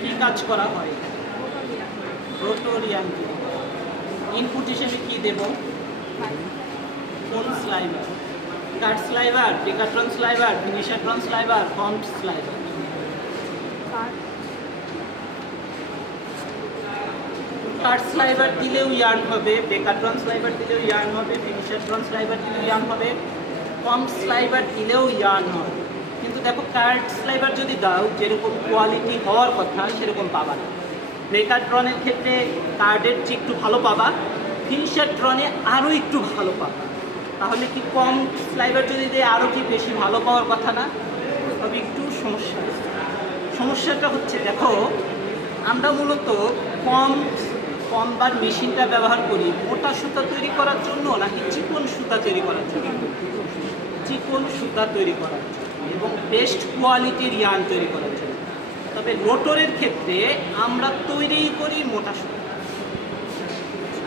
কি কাজ করা হয়? Rotor yarn. ইনপুট হিসেবে কি দেব? কোন স্লাইভার? কাট স্লাইভার, ডেকাট্রন sliver, finisher drawn sliver, comb sliver? Card sliver দিলেও ইয়ার্ন হবে, ডেকাট্রন স্লাইভার দিলেও ইয়ার্ন হবে, ফিনিশারট্রন স্লাইভার দিলেও ইয়ার্ন হবে, কম্প স্লাইভার দিলেও ইয়ার্ন হবে। কিন্তু দেখো কাট স্লাইভার যদি দাও যেরকম কোয়ালিটি হওয়ার কথা সেরকম পাবা না। ডেকাট্রনের ক্ষেত্রে কার্ডের চেয়ে একটু ভালো পাবা, ফিনিশারট্রনে আরও একটু ভালো পাবা। তাহলে কি কম স্লাইভার যদি দেয় আরও কি বেশি ভালো পাওয়ার কথা না? তবে একটু সমস্যা। সমস্যাটা হচ্ছে দেখো আমরা মূলত কমবার মেশিনটা ব্যবহার করি মোটা সুতা তৈরি করার জন্য নাকি চিকন সুতা তৈরি করার জন্য? চিকন সুতা তৈরি করার জন্য এবং বেস্ট কোয়ালিটির ইয়ার্ন তৈরি করার জন্য। তবে রোটরের ক্ষেত্রে আমরা তৈরি করি মোটা সুতা।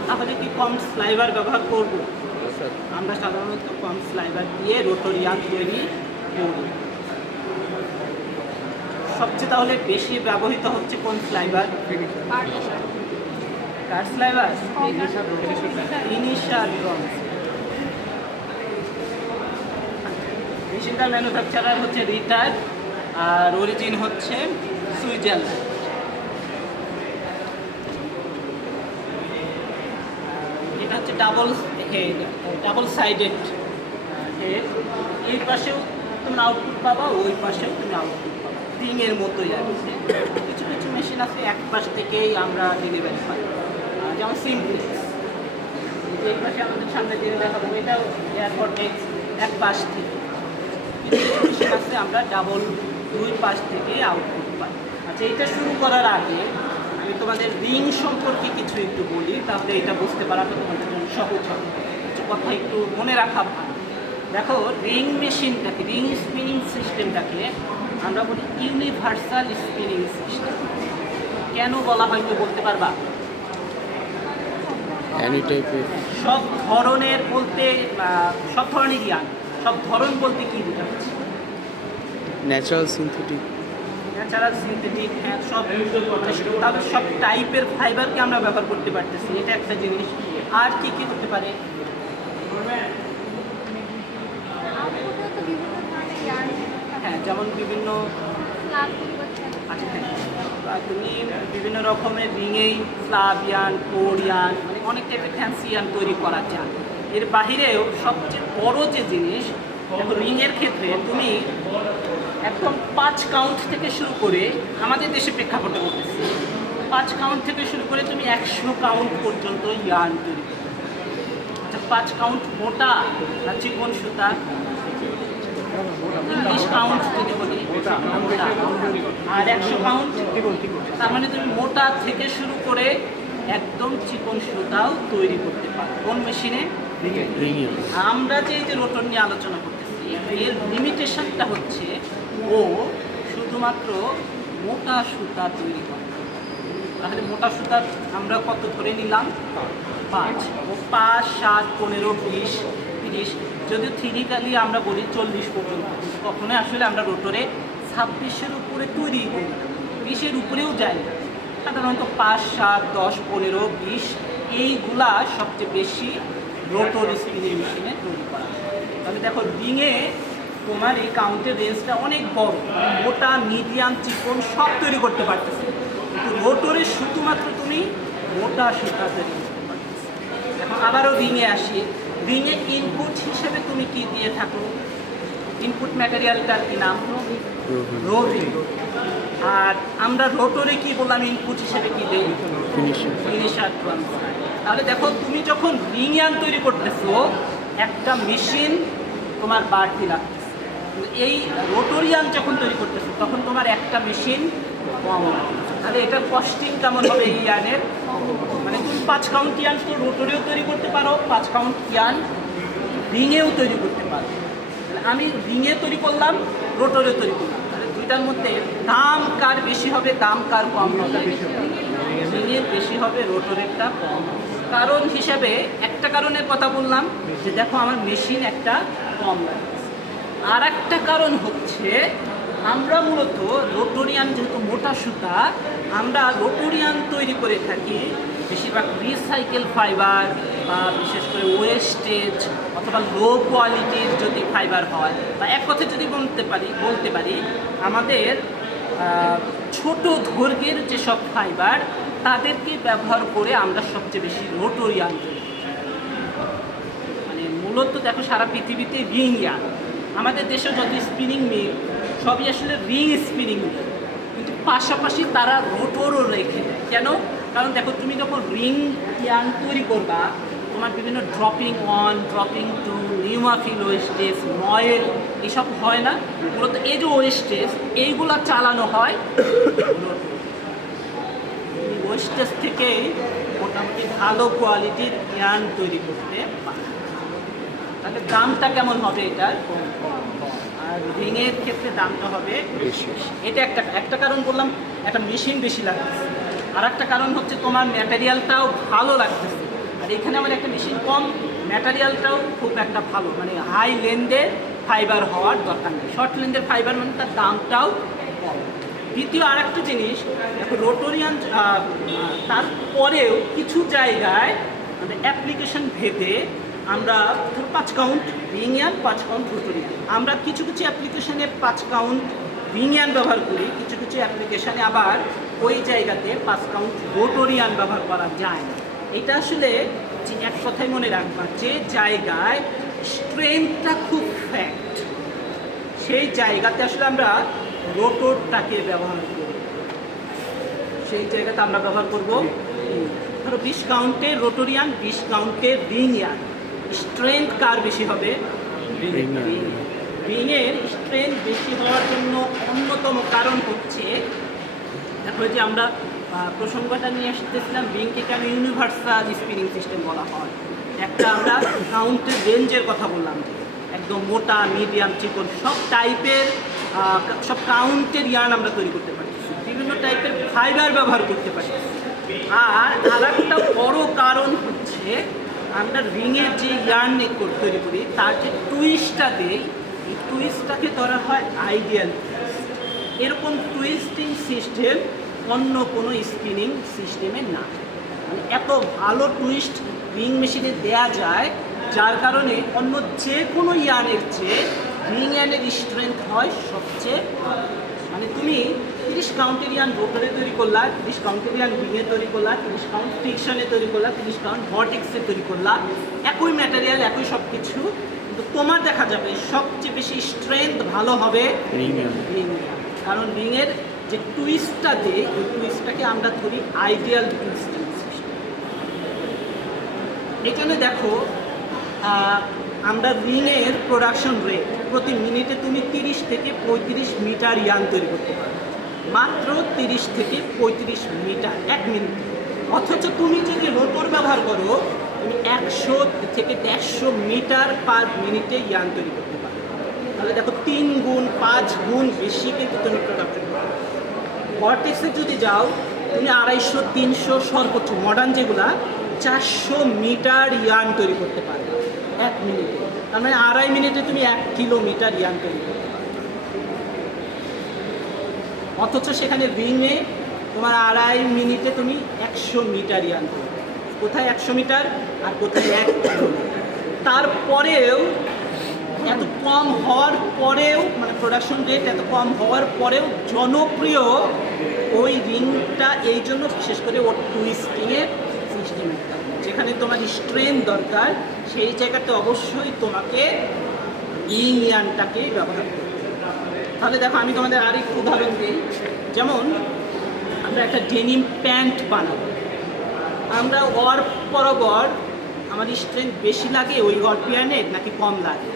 তাহলে কি কম স্লাইভার ব্যবহার করব? আমরা সাধারণত কম স্লাইভার দিয়ে রোটর ইয়ার্ন তৈরি করি। সবচেয়ে তাহলে বেশি ব্যবহৃত হচ্ছে কোন স্লাইভার? Card sliver, ফিনিশারট্রন। মেশিনটার ম্যানুফ্যাকচারার হচ্ছে রিটার আর অরিজিন হচ্ছে সুইজারল্যান্ড। এটা হচ্ছে double head, double sided head. এই পাশেও তুমি আউটপুট পাবা, ওই পাশেও তুমি আউটপুট পাবা, রিংয়ের মতোই আর কি। কিছু কিছু মেশিন আছে এক পাশ থেকেই আমরা ডেলিভারি পাই, যেমন সিমপ্লেক্স। এই পাশে আমাদের সামনে দিয়ে দেখাবো, এটাও এয়ারপোর্টেক্স এক পাশ থেকে। কিছু কিছু মেশিন আছে আমরা ডাবল দুই পাশ থেকে আউটপুট পাই। আচ্ছা, এটা শুরু করার আগে আমি তোমাদের রিং সম্পর্কে কিছু একটু বলি, তাহলে এটা বুঝতে পারাটা তোমাদের জন্য সহজ হবে। কিছু কথা একটু মনে রাখা ভালো। দেখো রিং মেশিনটাকে, রিং স্পিনিং সিস্টেমটাকে আমরা বলি ইউনিভার্সাল স্পিনিং সিস্টেম। কেন বলা হয় তো বলতে পারবা? সব ধরনের বলতে সব ধরনের ইয়ার্ন, সব ধরন বলতে কি বোঝাচ্ছে? Natural synthetic. ন্যাচারাল সিনথেটিক, হ্যাঁ সব। তাহলে সব টাইপের ফাইবারকে আমরা ব্যবহার করতে পারতেছি, এটা একটা জিনিস। আর কি কি হতে পারে? হ্যাঁ, যেমন বিভিন্ন তুমি বিভিন্ন রকমের রিংয়েই স্লাব ইয়ার্ন, কোর ইয়ার্ন, মানে অনেক টাইপের ফ্যান্সি ইয়ার্ন তৈরি করা যায়। এর বাহিরেও সবচেয়ে বড় যে জিনিস, রিংয়ের ক্ষেত্রে তুমি একদম 5 কাউন্ট থেকে শুরু করে, আমাদের দেশে প্রেক্ষাপটে করতেছি, 5 কাউন্ট থেকে শুরু করে তুমি 100 কাউন্ট পর্যন্ত ইয়ার্ন তৈরি করতে। আচ্ছা, 5 কাউন্ট মোটা না চিকন সুতা? ইংলিশ কাউন্ট যদি বলি মোটা, আর 100 কাউন্ট, তার মানে তুমি মোটা থেকে শুরু করে একদম চিকন সুতাও তৈরি করতে পারো। কোন মেশিনে? আমরা যে রোটর নিয়ে আলোচনা করতেছি এর লিমিটেশনটা হচ্ছে ও শুধুমাত্র মোটা সুতা তৈরি করে। তাহলে মোটা সুতা আমরা কত ধরে নিলাম? 5। ও 5, 7, 15, 20, 30, যদিও থিওরিক্যালি আমরা বলি 40 পর্যন্ত। কখনোই আসলে আমরা রোটরে 26-এর উপরে তৈরি করি, 20-এর উপরেও যাই না। সাধারণত 5, 7, 10, 15, 20 এইগুলা সবচেয়ে বেশি রোটর স্পিনিং মেশিনে তৈরি করা। তাহলে দেখো রিংয়ে তোমার এই কাউন্টের রেঞ্জটা অনেক বড়, মোটা, মিডিয়াম, চিকন সব তৈরি করতে পারতেছে। কিন্তু রোটরে শুধুমাত্র তুমি মোটা সুতা তৈরি করতে পারতেছে। এখন আবারও রিংয়ে আসি। রিংয়ে ইনপুট হিসেবে তুমি কি দিয়ে থাকো? ইনপুট ম্যাটেরিয়ালটার কি নাম? রোভিং। আর আমরা রোটরে কি বললাম ইনপুট হিসেবে কি দেই? ফিনিশারট্রন। তাহলে দেখো তুমি যখন রিং ইয়ার্ন তৈরি করতেছো একটা মেশিন তোমার বাড়তি লাগতেছে, এই রোটর ইয়ার্ন যখন তৈরি করতেছো তখন তোমার একটা মেশিন কম লাগতেছে। তাহলে এটার কস্টিং কেমন হবে এই ইয়ার্নের? মানে তুমি 5 কাউন্ট ইয়ার্ন তো রোটরেও তৈরি করতে পারো, 5 কাউন্ট ইয়ার্ন রিংয়েও তৈরি করতে পারো। তাহলে আমি রিংয়ে তৈরি করলাম, রোটরে তৈরি করলাম, তাহলে দুইটার মধ্যে দাম কার বেশি হবে, দাম কার কম হবে? রিংয়ের বেশি হবে, রোটরেরটা কম। কারণ হিসাবে একটা কারণের কথা বললাম যে দেখো আমার মেশিন একটা কম লাগছে। আর একটা কারণ হচ্ছে আমরা মূলত রোটোরিয়ান, যেহেতু মোটা সুতা, আমরা রোটোরিয়ান তৈরি করে থাকি বেশিরভাগ রিসাইকেল ফাইবার বা বিশেষ করে ওয়েস্টেজ অথবা লো কোয়ালিটির যদি ফাইবার হয়, বা এক কথায় যদি বলতে পারি আমাদের ছোট দৈর্ঘ্যের যেসব ফাইবার তাদেরকে ব্যবহার করে আমরা সবচেয়ে বেশি রোটোরিয়ান তৈরি করি। মানে মূলত দেখো সারা পৃথিবীতে রিং ইয়ার্ন, আমাদের দেশে যত স্পিনিং মিল সবই আসলে রিং স্পিনিং মিল, কিন্তু পাশাপাশি তারা রোটরও রেখে দেয়। কেন? কারণ দেখো তুমি যখন রিং ইয়ার্ন তৈরি করবা, তোমার বিভিন্ন dropping one, dropping two, pneumafil wastage, noil এসব হয় না, মূলত এই যে ওয়েস্টেজ এইগুলা চালানো হয় ওয়েস্টেজ থেকে মোটামুটি ভালো কোয়ালিটির ইয়ার্ন তৈরি করতে পারে। তাহলে দামটা কেমন হবে এটার? আর রিংয়ের ক্ষেত্রে দামটা হবে বেশি। এটা একটা কারণ বললাম, একটা মেশিন বেশি লাগতেছে, আর একটা কারণ হচ্ছে তোমার ম্যাটেরিয়ালটাও ভালো লাগতেছে। আর এখানে আমার একটা মেশিন কম, ম্যাটেরিয়ালটাও খুব একটা ভালো, মানে হাই লেন্থের ফাইবার হওয়ার দরকার নেই। শর্ট লেন্থের ফাইবার মানে তার দামটাও কম। দ্বিতীয় আর একটা জিনিস দেখো, রোটোরিয়ান তারপরেও কিছু জায়গায় মানে অ্যাপ্লিকেশন ভেদে আমরা 5 কাউন্ট রিংয়ান, 5 কাউন্ট রোটোরিয়ান, আমরা কিছু কিছু অ্যাপ্লিকেশনে 5 কাউন্ট রিংয়ান ব্যবহার করি, কিছু কিছু অ্যাপ্লিকেশনে আবার ওই জায়গাতে 5 কাউন্ট রোটোরিয়ান ব্যবহার করা যায় না। এটা আসলে যে এক কথায় মনে রাখবা, যে জায়গায় স্ট্রেংথটা খুব ফ্যাক্ট সেই জায়গাতে আসলে আমরা রোটরটাকে ব্যবহার করব, সেই জায়গাতে আমরা ব্যবহার করব ধরো 20 কাউন্টে রোটোরিয়ান, 20 কাউন্টে রিংয়ান। স্ট্রেংথ কার বেশি হবে? রিংয়ের স্ট্রেংথ বেশি হওয়ার জন্য অন্যতম কারণ হচ্ছে, দেখো যে আমরা প্রসঙ্গটা নিয়ে আসতেছিলাম, রিংকে কেন ইউনিভার্সাল স্পিনিং সিস্টেম বলা হয়। একটা আমরা কাউন্টের রেঞ্জের কথা বললাম, একদম মোটা, মিডিয়াম, চিকন সব টাইপের সব কাউন্টের ইয়ার্ন আমরা তৈরি করতে পারি, বিভিন্ন টাইপের ফাইবার ব্যবহার করতে পারি। আর আরেকটা বড় কারণ হচ্ছে আমরা রিংয়ের যে ইয়ার্ন তৈরি করি তার যে টুইস্টটা দেই, এই টুইস্টটাকে ধরা হয় আইডিয়াল। এরকম টুইস্টিং সিস্টেম অন্য কোনো স্পিনিং সিস্টেমে না, মানে এত ভালো টুইস্ট রিং মেশিনে দেয়া যায়, যার কারণে অন্য যে কোনো ইয়ার্নের চেয়ে রিং ইয়ার্নের স্ট্রেংথ হয় সবচেয়ে ভালো। মানে তুমি 30 কাউন্টের ইয়ার্ন রোটারে তৈরি করলা, 30 কাউন্টের ইয়ার্ন রিংয়ে তৈরি করলা, 30 কাউন্ট ফ্রিকশনে তৈরি করলা, 30 কাউন্ট ভর্টেক্সে তৈরি করলা, একই ম্যাটেরিয়াল, একই সব কিছু, কিন্তু তোমার দেখা যাবে সবচেয়ে বেশি স্ট্রেংথ ভালো হবে রিং ইয়ার্ন। কারণ রিংয়ের যে টুইস্টটা দেয় ওই টুইস্টটাকে আমরা ধরি আইডিয়াল টুইস্টিং সিস্টেম। এখানে দেখো আমরা রিংয়ের প্রোডাকশন রেট প্রতি মিনিটে তুমি 30 থেকে 35 মিটার ইয়ার্ন তৈরি করতে পারো, মাত্র 30 থেকে 35 মিটার এক মিনিটে। অথচ তুমি যদি রোটর ব্যবহার করো, তুমি 100 থেকে 150 মিটার পার মিনিটে ইয়ার্ন তৈরি করতে পারো। তাহলে দেখো 3 গুণ 5 গুণ বেশি কিন্তু তুমি প্রোডাকশন করো। ভর্টেক্সে যদি যাও তুমি 250, 300, সর্বোচ্চ মডার্ন যেগুলা 400 মিটার ইয়ার্ন তৈরি করতে পারবে এক মিনিটে। তার মানে 2.5 মিনিটে তুমি 1 কিলোমিটার ইয়ার্ন তৈরি করতে পারবে। অথচ সেখানে রিংয়ে তোমার 2.5 মিনিটে তুমি 100 মিটার ইয়ার্ন তৈরি করবে। কোথায় 100 মিটার আর কোথায় 1 কিলোমিটার। তারপরেও এত কম হওয়ার পরেও, মানে প্রোডাকশন রেট এত কম হওয়ার পরেও জনপ্রিয় ওই রিংটা এই জন্য, বিশেষ করে ওর টুইস্টিংয়ের সিস্টেমের কারণে। যেখানে তোমার স্ট্রেন দরকার সেই জায়গাতে অবশ্যই তোমাকে রিং ইয়ার্নটাকে ব্যবহার করতে হবে। তাহলে দেখো আমি তোমাদের আরেকটু উদাহরণ দিই। যেমন আমরা একটা ডেনিম প্যান্ট বানাবো, আমরা ওয়ার্প বরাবর আমার স্ট্রেংথ বেশি লাগে ওই ওয়ার্প ইয়ার্নের নাকি কম লাগে?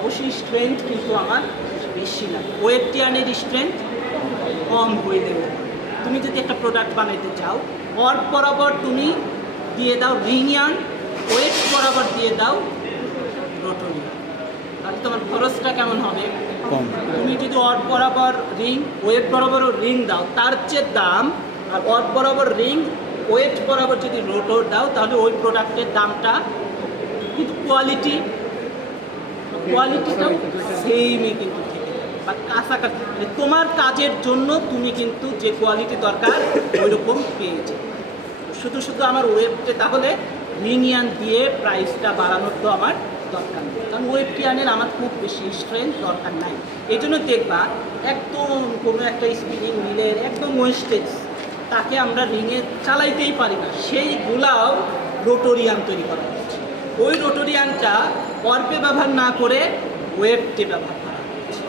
অবশ্যই স্ট্রেংথ কিন্তু আমার বেশি লাগে। ওয়েট ইয়ার্নের স্ট্রেংথ কম হয়ে দেবে। তুমি যদি একটা প্রোডাক্ট বানাইতে চাও, ওয়ার্প বরাবর তুমি দিয়ে দাও রিং ইয়ার্ন, ওয়েট বরাবর দিয়ে দাও রোটর ইয়ার্ন, তাহলে তোমার খরচটা কেমন হবে? কম। তুমি যদি ওয়ার্প বরাবর রিং, ওয়েট বরাবরও রিং দাও তার চেয়ে দাম, আর ওয়ার্প বরাবর রিং, ওয়েট বরাবর যদি রোটর দাও তাহলে ওই প্রোডাক্টের দামটা, কিন্তু কোয়ালিটিটাও সেমই কিন্তু থেকে যাবে। বা কাছাকাছি, মানে তোমার কাজের জন্য তুমি কিন্তু যে কোয়ালিটি দরকার ওই রকম পেয়ে যাবে। শুধু শুধু আমার ওয়েবটে তাহলে লিনিয়ান দিয়ে প্রাইসটা বাড়ানোর তো আমার দরকার নেই, কারণ ওয়েবটিয়ানের আমার খুব বেশি স্ট্রেংথ দরকার নাই। এই জন্য দেখবা একদম কোনো একটা স্পিনিং মিলের একদম ওয়েস্টেজ, তাকে আমরা রিংয়ে চালাইতেই পারি না, সেইগুলাও রোটোরিয়ান তৈরি করা হচ্ছে। ওই রোটোরিয়ানটা অর্পে ব্যবহার না করে ওয়েবটে ব্যবহার করা হচ্ছে।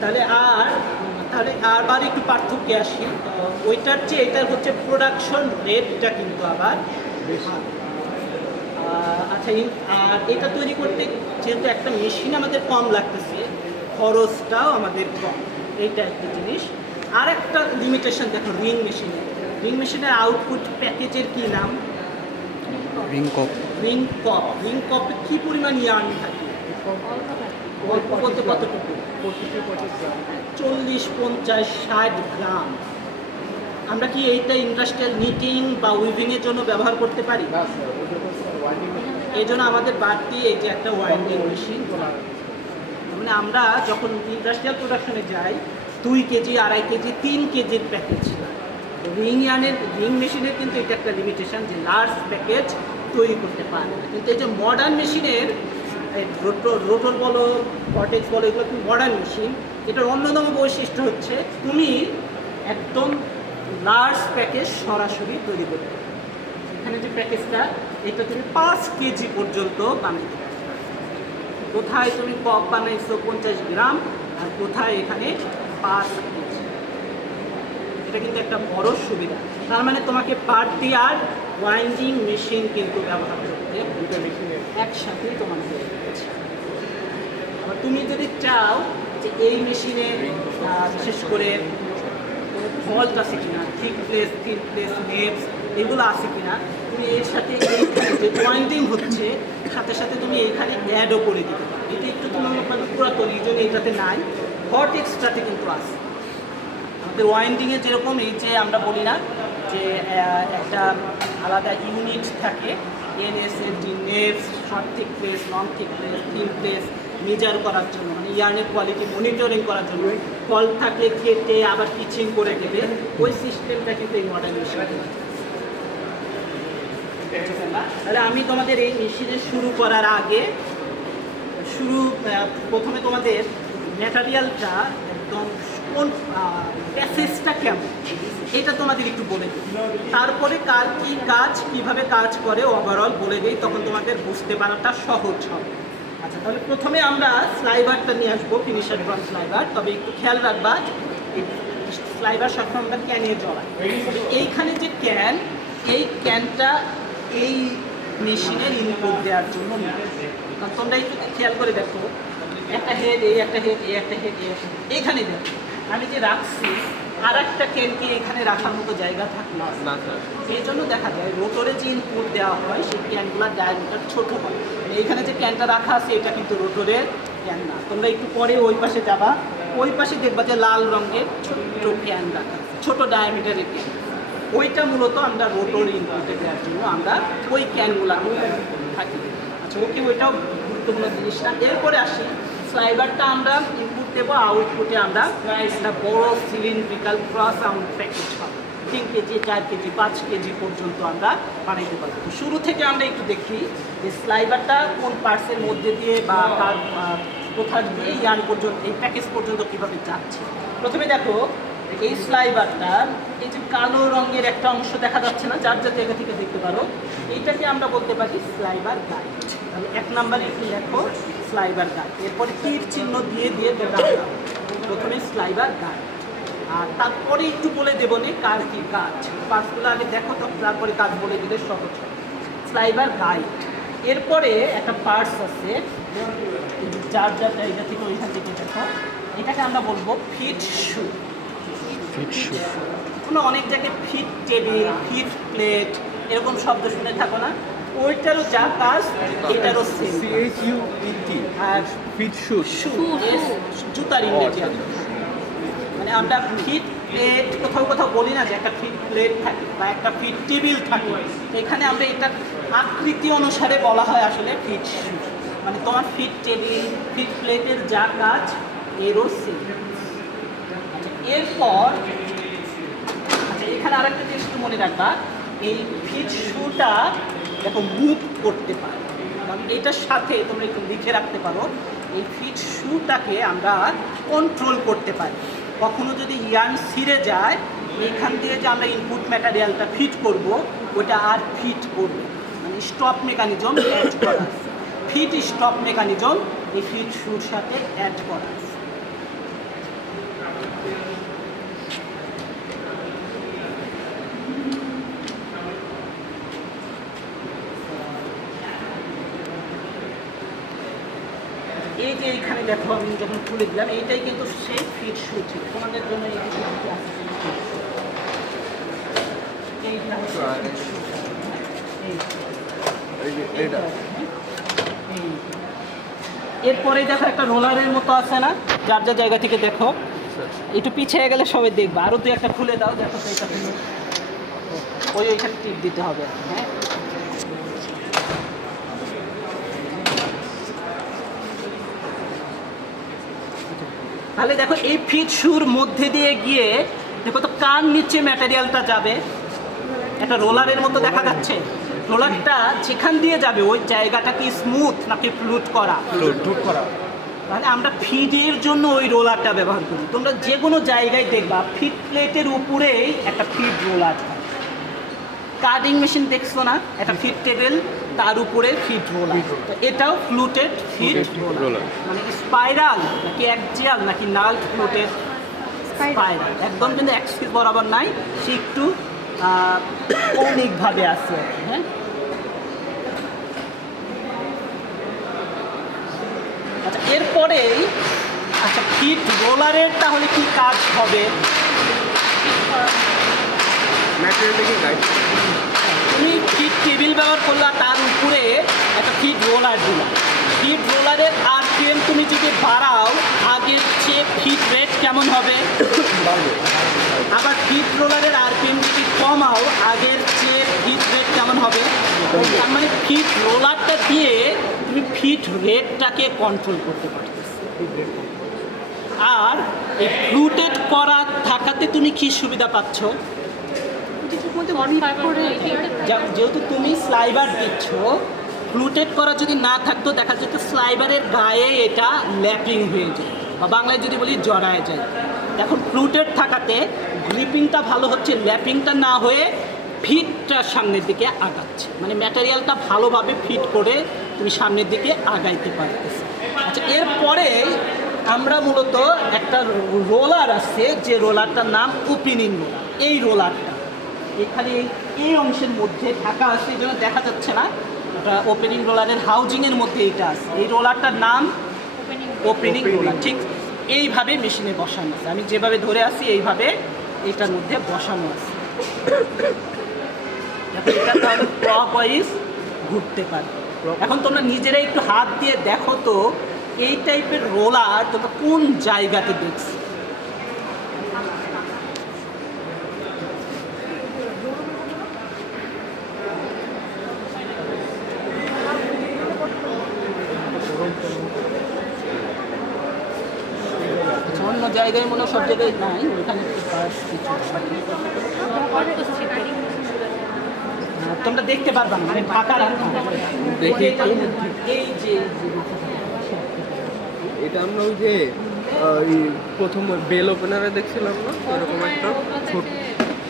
তাহলে আবার একটু পার্থক্যে আসি। ওইটার চেয়ে এটার হচ্ছে প্রোডাকশন রেটটা কিন্তু আবার ভালো। আচ্ছা, আর এটা তৈরি করতে যেহেতু একটা মেশিন আমাদের কম লাগতেছে, খরচটাও আমাদের কম, এইটা একটা জিনিস। আর একটা লিমিটেশন দেখো রিং মেশিনের আউটপুট প্যাকেজের কি নাম? রিং কপ। রিং কপে কি পরিমাণ ইয়ার্ন থাকে? অল্প বলতে কতটুকু? 40, 50, 60 গ্রাম। আমরা কি এইটা ইন্ডাস্ট্রিয়াল নিটিং বা উইভিংয়ের জন্য ব্যবহার করতে পারি? এই জন্য আমাদের বাড়তি এই যে একটা ওয়াইন্ডিং মেশিন, মানে আমরা যখন ইন্ডাস্ট্রিয়াল প্রোডাকশনে যাই 2 কেজি, 2.5 কেজি, 3 কেজির প্যাকেজ। রিং মেশিনের কিন্তু এটা একটা লিমিটেশন যে লার্জ প্যাকেজ তৈরি করতে পারে না। কিন্তু এই যে মডার্ন মেশিনের রোটর বলো, কর্টেক্স বলো, এগুলো কিন্তু মডার্ন মেশিন। এটার অন্যতম বৈশিষ্ট্য হচ্ছে তুমি একদম লার্জ প্যাকেজ সরাসরি তৈরি করতে পারো। এখানে যে প্যাকেজটা, এটা তুমি 5 কেজি পর্যন্ত বানাইতে পারো। কোথায় তুমি কপ বানাইছো 50 গ্রাম, আর কোথায় এখানে 5 কেজি। এটা কিন্তু একটা বড় সুবিধা। তার মানে তোমাকে পার্টি আর ওয়াইন্ডিং মেশিন কিন্তু ব্যবহার করতে একসাথে তোমার হয়ে যাচ্ছে। আবার তুমি যদি চাও যে এই মেশিনে বিশেষ করে ফল্ট আছে কিনা, থিন প্লেস নেপস এগুলো আছে কিনা, তুমি এর সাথে এইখানে যে ওয়াইন্ডিং হচ্ছে সাথে সাথে তুমি এইখানে অ্যাডও করে দিতে পারো। এটা একটু তুলনামূলকভাবে পুরাতন, এই জন্য এইটাতে নাই। হট এক্সট্রাতে কিন্তু আছে। আমাদের ওয়াইন্ডিংয়ে যেরকম এই যে আমরা বলি না যে একটা আলাদা ইউনিট থাকে NSAT, neps, short thick place, long thick place, thin place measure করার জন্য, মানে ইয়ার্নের কোয়ালিটি মনিটরিং করার জন্য, ফল থাকলে কেটে আবার পিচিং করে দেবে, ওই সিস্টেমটা কিন্তু এই মডার্ন মেশিনে আছে। তাহলে আমি তোমাদের এই মেশিনে শুরু করার আগে প্রথমে তোমাদের ম্যাটেরিয়ালটা একদম কোন প্যাসেজটা কেমন এটা তোমাদের একটু বলে দিই, তারপরে কীভাবে কাজ করে ওভারঅল বলে দিই, তখন তোমাদের বুঝতে পারাটা সহজ হবে। আচ্ছা, তাহলে প্রথমে আমরা স্লাইভারটা নিয়ে আসবো, ফিনিশার ড্রন স্লাইভার। তবে একটু খেয়াল রাখবা এই স্লাইভার সবসময় আমরা ক্যানে জড়াই। এইখানে যে ক্যান, এই ক্যানটা এই মেশিনের ইনপুট দেওয়ার জন্য নয়। কারণ তোমরা একটু খেয়াল করে দেখো, একটা হেড, এই একটা হেড, এই একটা হেড, এইখানে দেখো আমি যে রাখছি, আর একটা ক্যানকে এখানে রাখার মতো জায়গা থাকে না। এই জন্য দেখা যায় রোটরে যে ইনপুট দেওয়া হয় সেই ক্যানগুলোর ডায়ামিটার ছোটো হয়। এইখানে যে ক্যানটা রাখা আছে এটা কিন্তু রোটরের ক্যান না। তোমরা একটু পরে ওই পাশে যাবা, ওই পাশে দেখবা যে লাল রঙের ছোট্ট ক্যান রাখা, ছোটো ডায়ামিটারের ক্যান। ওইটা মূলত আমরা রোটর ইনপুটে দেওয়ার জন্য আমরা ওই ক্যানগুলো থাকি। আচ্ছা, ওকে, ওইটাও গুরুত্বপূর্ণ জিনিস না। এরপরে আসি, স্লাইভারটা আমরা ইনপুট দেবো, আউটপুটে আমরা একটা বড় সিলিন্ড্রিক্যাল ক্রস সাউন্ড প্যাকেজ পাবো। 3 কেজি, 4 কেজি, 5 কেজি পর্যন্ত আমরা বানাইতে পারবো। তো শুরু থেকে আমরা একটু দেখি যে স্লাইভারটা কোন পার্টসের মধ্যে দিয়ে বা কোথা দিয়ে ইয়ান পর্যন্ত, এই প্যাকেজ পর্যন্ত কীভাবে যাচ্ছে। প্রথমে দেখো এই স্লাইভারটা, এই যে কালো রঙের একটা অংশ দেখা যাচ্ছে না, যার জায়গা থেকে দেখতে পারো, এইটাকে আমরা বলতে পারি স্লাইভার গাইড। তাহলে 1 নম্বরে একটু দেখো স্লাইভার গাইড, এরপরে তীর চিহ্ন দিয়ে দিয়ে তোমরা প্রথমে স্লাইভার গাইড, আর তারপরে একটু বলে দেবো নে কার কী কাজ। পার্টসগুলো আগে দেখো, তারপরে কাজ বলে দিলে সহজ হয়। স্লাইভার গাইড, এরপরে একটা পার্টস আছে যার এটা থেকে ওইখান থেকে দেখো, এটাকে আমরা বলবো ফিট শু। তোমরা অনেক জায়গায় ফিট টেবিল, ফিট প্লেট এরকম শব্দ শুনে থাকো না, ওইটারও যা কাজ এটারও সেম। আর ফিট শু, জুতার ইংরেজি, মানে আমরা ফিট প্লেট কোথাও কোথাও বলি না যে একটা ফিট প্লেট থাকে বা একটা ফিট টেবিল থাকে, এখানে আমরা এটা আকৃতি অনুসারে বলা হয় আসলে ফিট শু। মানে তোমার ফিট টেবিল ফিট প্লেটের যা কাজ এরও সেম। আচ্ছা এরপর আচ্ছা এখানে আরেকটা জিনিস একটু মনে রাখবা, এই ফিট শুটা দেখো মুভ করতে পারে, কারণ এটার সাথে তোমরা একটু লিখে রাখতে পারো এই ফিট শুটাকে আমরা কন্ট্রোল করতে পারি। কখনো যদি ইয়ার্ন ছিঁড়ে যায়, এখান দিয়ে যে আমরা ইনপুট ম্যাটেরিয়ালটা ফিট করব ওটা আর ফিট করবে, মানে স্টপ মেকানিজম অ্যাড করা আছে। ফিট স্টপ মেকানিজম এই ফিট শুর সাথে অ্যাড করা আছে। এই যে এইখানে দেখো আমি যখন খুলে দিলাম এইটাই কিন্তু সেই ফিট শু ছিল, তোমাদের জন্য এই কিছু কিছু আছে। এইটা হচ্ছে fit shoe। এইটা। এরপরে দেখো একটা রোলারের মতো আছে না, যার যার জায়গা থেকে দেখো একটু পিছিয়ে গেলে সবাই দেখবা। আরো দুই একটা খুলে দাও, দেখো তো এটা খুলে ওইখানে টিপ দিতে হবে। হ্যাঁ তাহলে দেখো এই ফিট শুর মধ্যে দিয়ে গিয়ে দেখো তো কার নিচে ম্যাটেরিয়ালটা যাবে, একটা রোলারের মতো দেখা যাচ্ছে। রোলারটা যেখান দিয়ে যাবে ওই জায়গাটা কি স্মুথ নাকি ফ্লুট করা? ফ্লুট করা। তাহলে আমরা ফিডের জন্য ওই রোলারটা ব্যবহার করি। তোমরা যে কোনো জায়গায় দেখবা ফিট প্লেটের উপরেই একটা ফিড রোলার থাকে। কাটিং মেশিন দেখছো না, একটা ফিট টেবিল তার উপরে ফিট রোলার, তো এটাও ফ্লুটেড ফিট রোলার। মানে স্পাইরাল নাকি অ্যাক্সিয়াল নাকি নাল ফ্লুটেড স্পাইরাল, একদম কিন্তু অ্যাক্সিস বরাবর নাই, সে একটু কৌণিকভাবে আছে। হ্যাঁ আচ্ছা এরপরেই আচ্ছা ফিট রোলারের তাহলে কি কাজ হবে? তুমি ফিট টেবিল ব্যবহার করলা, তার উপরে একটা ফিট রোলার দিলা। ফিট রোলারের আরপিএম তুমি যদি বাড়াও আগের চেয়ে ফিট রেট কেমন হবে? আবার ফিট রোলারের আরপিএম যদি কমাও আগের চেয়ে ফিট রেট কেমন হবে? তার মানে ফিট রোলারটা দিয়ে তুমি ফিট রেটটাকে কন্ট্রোল করতে পারতেছ। আর এই ফ্লুটেড করা থাকাতে তুমি কি সুবিধা পাচ্ছ? যেহেতু তুমি স্লাইবার দিচ্ছ, ফ্লুটেড করা যদি না থাকতো দেখা যেত স্লাইবারের গায়ে এটা ল্যাপিং হয়ে যায়, বা বাংলায় যদি বলি জড়ায় যায়। এখন ফ্লুটেড থাকাতে গ্রিপিংটা ভালো হচ্ছে, ল্যাপিংটা না হয়ে ফিটটা সামনের দিকে আগাচ্ছে, মানে ম্যাটেরিয়ালটা ভালোভাবে ফিট করে তুমি সামনের দিকে আগাইতে পারতেছো। আচ্ছা এরপরে আমরা মূলত একটা রোলার আছে, যে রোলারটার নাম ওপেনিং রোলার। এই রোলারটা এখানে এই অংশের মধ্যে ঢাকা আছে, এই জন্য দেখা যাচ্ছে না, ওটা ওপেনিং রোলারের হাউজিংয়ের মধ্যে এইটা আছে। এই রোলারটার নাম ওপেনিং রোলার। ঠিক এইভাবে মেশিনে বসানো আছে, আমি যেভাবে ধরে আছি এইভাবে এটার মধ্যে বসানো আছে। এটা তাহলে ক্লকওয়াইজ ঘুরতে পারে। এখন তোমরা নিজেরাই একটু হাত দিয়ে দেখো তো এই টাইপের রোলার তোমরা কোন জায়গাতে দেখছি? অন্য জায়গায় মনে হয় সব জায়গায় নাই, ওইখানে তোমরা দেখতে পারবা না, মানে ফাঁকা রাখা। এই যে এটা আমরা ওই যে প্রথম বেল ওপেনারে দেখছিলাম না, এরকম একটা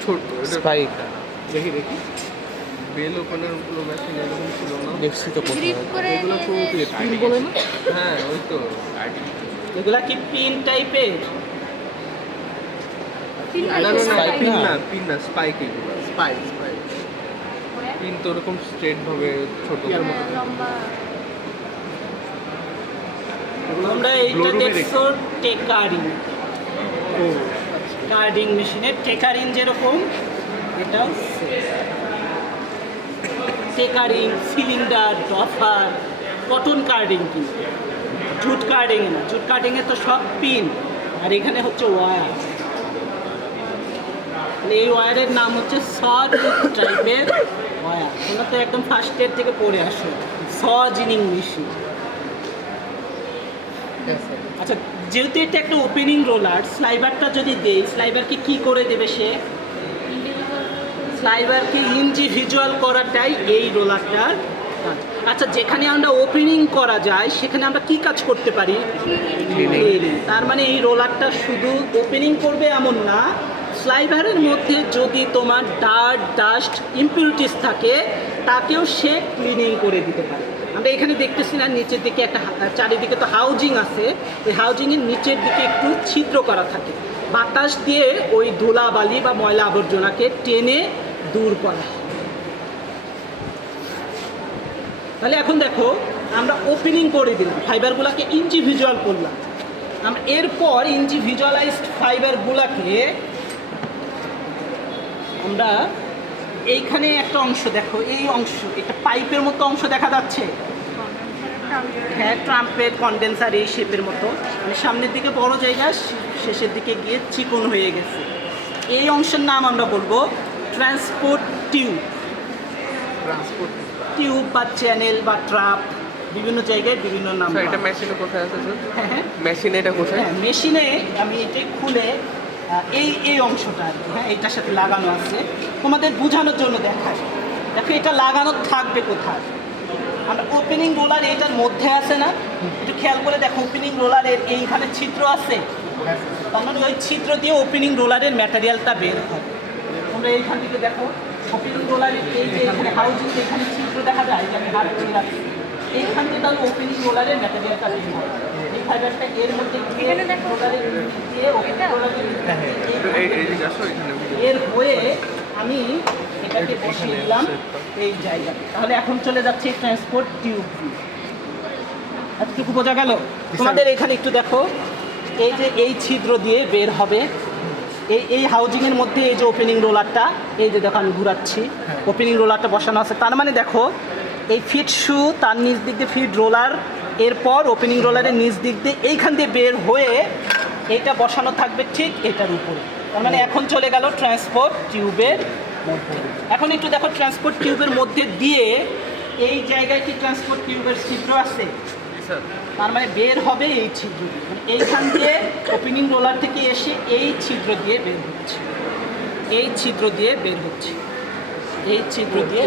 ছোট স্পাইক দেখি বেল ওপেনার গুলো মেশিন এরকম ছিল না, দেখছি তো কোথায়। এগুলো পুরোপুরি পিন বলে না? হ্যাঁ ওই তো। এগুলা কি পিন টাইপের? পিন না স্পাইক, এগুলো স্পাইক পিন তো ওরকম স্ট্রেট ভাবে ছোট। তোমরা এইটা দেখছো টেকারিং, কার্ডিং মেশিনের টেকারিং যেরকম এটাও টেকারিং, সিলিন্ডার, ডফার, কটন কার্ডিং, কিন্তু জুট কার্ডিং না। জুট কার্ডিংয়ে তো সব পিন, আর এখানে হচ্ছে ওয়্যার। এই ওয়্যারের নাম হচ্ছে সটুথ টাইপের ওয়্যার। তোমরা তো একদম ফার্স্ট ইয়ার থেকে পড়ে আসো সজিনিং মেশিন। আচ্ছা, যেহেতু এটা একটা ওপেনিং রোলার, স্লাইভারটা যদি দেই, স্লাইভারকে কি করে দেবে সে? স্লাইভারকে ইন্ডিভিজুয়াল করাটাই এই রোলারটার কাজ। আচ্ছা, যেখানে আমরা ওপেনিং করা যায় সেখানে আমরা কি কাজ করতে পারি? Cleaning। তার মানে এই রোলারটা শুধু ওপেনিং করবে এমন না, স্লাইভারের মধ্যে যদি তোমার ডার্ট, ডাস্ট, ইম্পিউরিটিস থাকে তাকেও সে ক্লিনিং করে দিতে পারে। আমরা এখানে দেখতেছি না, নিচের দিকে একটা চারিদিকে তো হাউজিং আছে, ওই হাউজিংয়ের নিচের দিকে একটু ছিদ্র করা থাকে, বাতাস দিয়ে ওই ধুলাবালি বা ময়লা আবর্জনাকে টেনে দূর করা। তাহলে এখন দেখো, আমরা ওপেনিং করে দিলাম, ফাইবারগুলোকে ইন্ডিভিজুয়াল করলাম। আমরা এরপর ইন্ডিভিজুয়ালাইজড ফাইবারগুলোকে আমরা এইখানে একটা অংশ দেখো, এই অংশ একটা পাইপের মতো অংশ দেখা যাচ্ছে, হ্যাঁ, ট্রাম্পের কন্ডেন্সার এই শেপের মতো, মানে সামনের দিকে বড় জায়গা, শেষের দিকে গিয়ে চিকন হয়ে গেছে। এই অংশের নাম আমরা বলবো ট্রান্সপোর্ট টিউব। টিউব বা চ্যানেল বা ট্রাপ, বিভিন্ন জায়গায় বিভিন্ন নাম। এটা মেশিনে কোথায় আছে স্যার? হ্যাঁ, মেশিনে এটা কোথায়? হ্যাঁ, মেশিনে আমি এটাই খুলে এই অংশটা আর কি, হ্যাঁ, এইটার সাথে লাগানো আছে, তোমাদের বোঝানোর জন্য দেখায়। দেখো এটা লাগানো থাকবে কোথায়? আমরা ওপেনিং রোলার এটার মধ্যে আছে না, একটু খেয়াল করে দেখো, ওপেনিং রোলারের এইখানে ছিদ্র আছে, তার মানে ওই ছিদ্র দিয়ে ওপেনিং রোলারের ম্যাটেরিয়ালটা বের হয়। তোমরা এইখান থেকে দেখো, ওপেনিং রোলারের এই যে এখানে হাউজিং, এখানে ছিদ্র দেখা যায়, যে আমি হাত দিয়ে রাখছি, এইখান থেকে তাহলে ওপেনিং রোলারের ম্যাটেরিয়ালটা বের হয়। এই ফাইবারটা এর মধ্যে গিয়ে রোলারের দিয়ে ওপেনিং রোলারের এর হয়ে আমি এটাকে বসিয়ে দিলাম এই জায়গায়। তাহলে এখন চলে যাচ্ছে ট্রান্সপোর্ট টিউব। এতটুকু বোঝা গেল? তোমাদের এখানে একটু দেখো, এই যে এই ছিদ্র দিয়ে বের হবে, এই হাউজিংয়ের মধ্যে এই যে ওপেনিং রোলারটা, এই যে দেখো আমি ঘুরাচ্ছি, ওপেনিং রোলারটা বসানো আছে। তার মানে দেখো, এই ফিড শু তার নিচ দিক দিয়ে ফিড রোলার, এরপর ওপেনিং রোলারের নিচ দিক দিয়ে এইখান দিয়ে বের হয়ে এইটা বসানো থাকবে ঠিক এটার উপরে। তার মানে এখন চলে গেল ট্রান্সপোর্ট টিউবের মধ্যে। এখন একটু দেখো, ট্রান্সপোর্ট টিউবের মধ্যে দিয়ে এই জায়গায় কি ট্রান্সপোর্ট টিউবের ছিদ্র আছে? তার মানে বের হবে এই ছিদ্র দিয়ে, মানে এইখান দিয়ে ওপেনিং রোলার থেকে এসে এই ছিদ্র দিয়ে বের হচ্ছে, এই ছিদ্র দিয়ে বের হচ্ছে, এই ছিদ্র দিয়ে।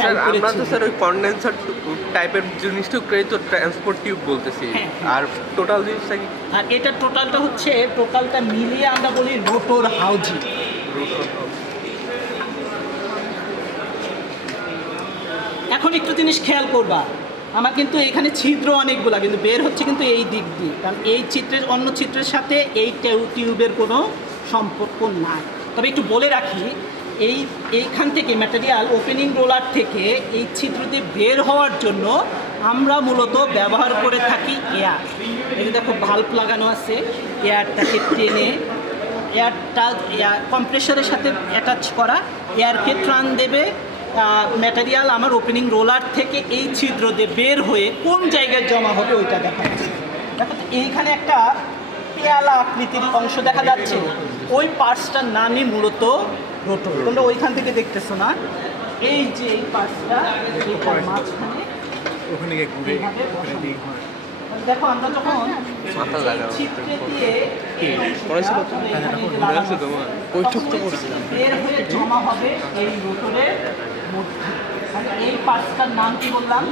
স্যার আমরা তো স্যার ওই কন্ডেন্সার টাইপের জিনিসটাকে তো ট্রান্সপোর্ট টিউব বলতেছি, আর টোটাল জিনিসটা কি? আর এটা টোটালটা হচ্ছে, টোটালটা মিলিয়ে আমরা বলি রোটর হাউজিং। এখন একটু জিনিস খেয়াল করবা, আমার কিন্তু এখানে ছিদ্র অনেকগুলা, কিন্তু বের হচ্ছে কিন্তু এই দিক দিয়ে, কারণ এই চিত্রের অন্য চিত্রের সাথে এই টিউবের কোনো সম্পর্ক নাই। তবে একটু বলে রাখি, এইখান থেকে ম্যাটেরিয়াল ওপেনিং রোলার থেকে এই ছিদ্র দিয়ে বের হওয়ার জন্য আমরা মূলত ব্যবহার করে থাকি এয়ার। এই যে দেখো ভাল্ব লাগানো আছে, এয়ারটাকে টেনে, এয়ারটা কম্প্রেসারের সাথে অ্যাটাচ করা, এয়ারকে টান দেবে, ম্যাটেরিয়াল আমার ওপেনিং রোলার থেকে এই ছিদ্র দিয়ে বের হয়ে কোন জায়গায় জমা হবে ওইটা দেখা যাচ্ছে। দেখো এইখানে একটা পেয়ালা আকৃতির অংশ দেখা যাচ্ছে, ওই পার্টসটার নামই মূলত রোটর। তোমরা ওইখান থেকে দেখতেছো না, এই যে এই পার্টসটা মাঝখানে এইভাবে বসানো। দেখো আমরা যখন চিত্রে দিয়ে বের হয়ে জমা হবে এই রোটরের মধ্যে, এই পার্টসটার নাম কি বললাম?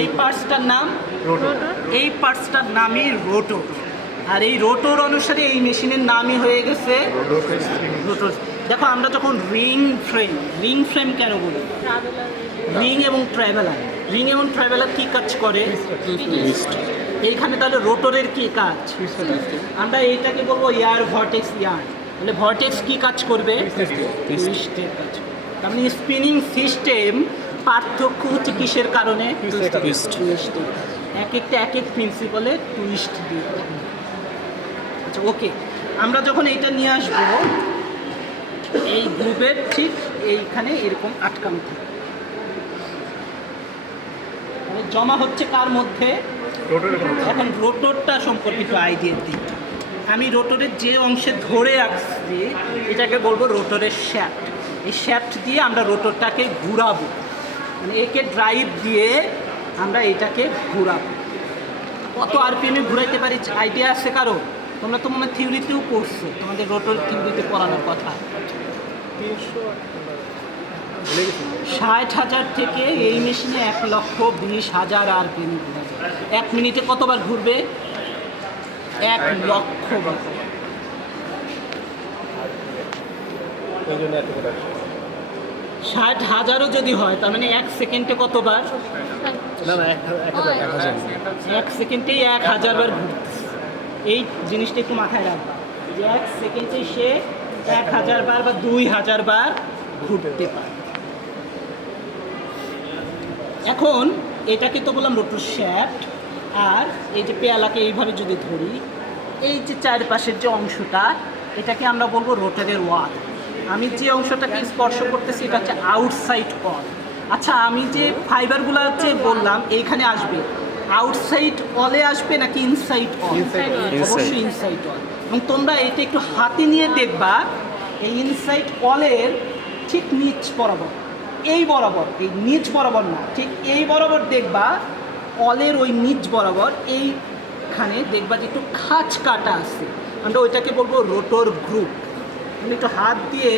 এই পার্টসটার নাম রোটর, এই পার্টসটার নামই রোটর। আর এই রোটর অনুসারে এই মেশিনের নামই হয়ে গেছে রোটর। দেখো আমরা যখন রিং ফ্রেম কেন বলি? রিং এবং ট্রাভেলার কি কাজ করে? এইখানে তাহলে রোটরের কি কাজ? আমরা এইটাকে বলবো এয়ার ভর্টেক্স ইয়ার্ন। তাহলে ভর্টেক্স কি কাজ করবে? টুইস্টের কাজ। তার মানে স্পিনিং সিস্টেম পার্থক্য হচ্ছে কিসের কারণে? টুইস্ট। এক এক প্রিন্সিপালে টুইস্ট দিয়ে। আচ্ছা ওকে, আমরা যখন এইটা নিয়ে আসবো, এই গ্রুপের ঠিক এইখানে এরকম আটকানো থাকে, মানে জমা হচ্ছে কার মধ্যে? এখন রোটরটা সম্পর্কিত আইডিয়া দিই। আমি রোটরের যে অংশে ধরে রাখছি এটাকে বলবো রোটরের শ্যাফট। এই শ্যাফট দিয়ে আমরা রোটরটাকে ঘুরাবো, মানে একে ড্রাইভ দিয়ে আমরা এটাকে ঘোরাবো। কত আরপিএমে ঘুরাইতে পারি আইডিয়া আছে কারো? তোমরা তো মনে হয় থিওরিতেও পড়ছো, তোমাদের রোটর থিওরিতে পড়ানোর কথা। 60,000 থেকে এই মেশিনে 1,20,000 আরপিএম ঘুরাবে। 1 মিনিটে কতবার ঘুরবে? 1 লক্ষ বার। 60,000ও যদি হয় তার মানে 1 সেকেন্ডে কতবার? না 1 সেকেন্ডেই 1,000 বার ঘুরতেছে। এই জিনিসটা একটু মাথায় রাখবা যে 1 সেকেন্ডে সে 1,000 বার বা 2,000 বার ঘুরতে পারে। এখন এটাকে তো বললাম রোটর শ্যাফট। আর এই যে পেয়ালাকে এইভাবে যদি ধরি, এই যে চারপাশের যে অংশটা, এটাকে আমরা বলবো রোটরের ওয়াল। আমি যে অংশটাকে স্পর্শ করতেছি এটা হচ্ছে আউটসাইড ওয়াল। আচ্ছা, আমি যে ফাইবারগুলো হচ্ছে বললাম এইখানে আসবে, আউটসাইড ওয়ালে আসবে নাকি ইনসাইড ওয়াল? অবশ্যই ইনসাইড ওয়াল। এবং তোমরা এটা একটু হাতে নিয়ে দেখবা, এই ইনসাইড ওয়ালের ঠিক নিচ বরাবর, এই বরাবর, এই নিচ বরাবর না, ঠিক এই বরাবর দেখবা, ওয়ালের ওই নিচ বরাবর এইখানে দেখবা যে একটু খাঁজ কাটা আছে। আমরা ওইটাকে বলবো রোটর গ্রুপ। তুমি একটু হাত দিয়ে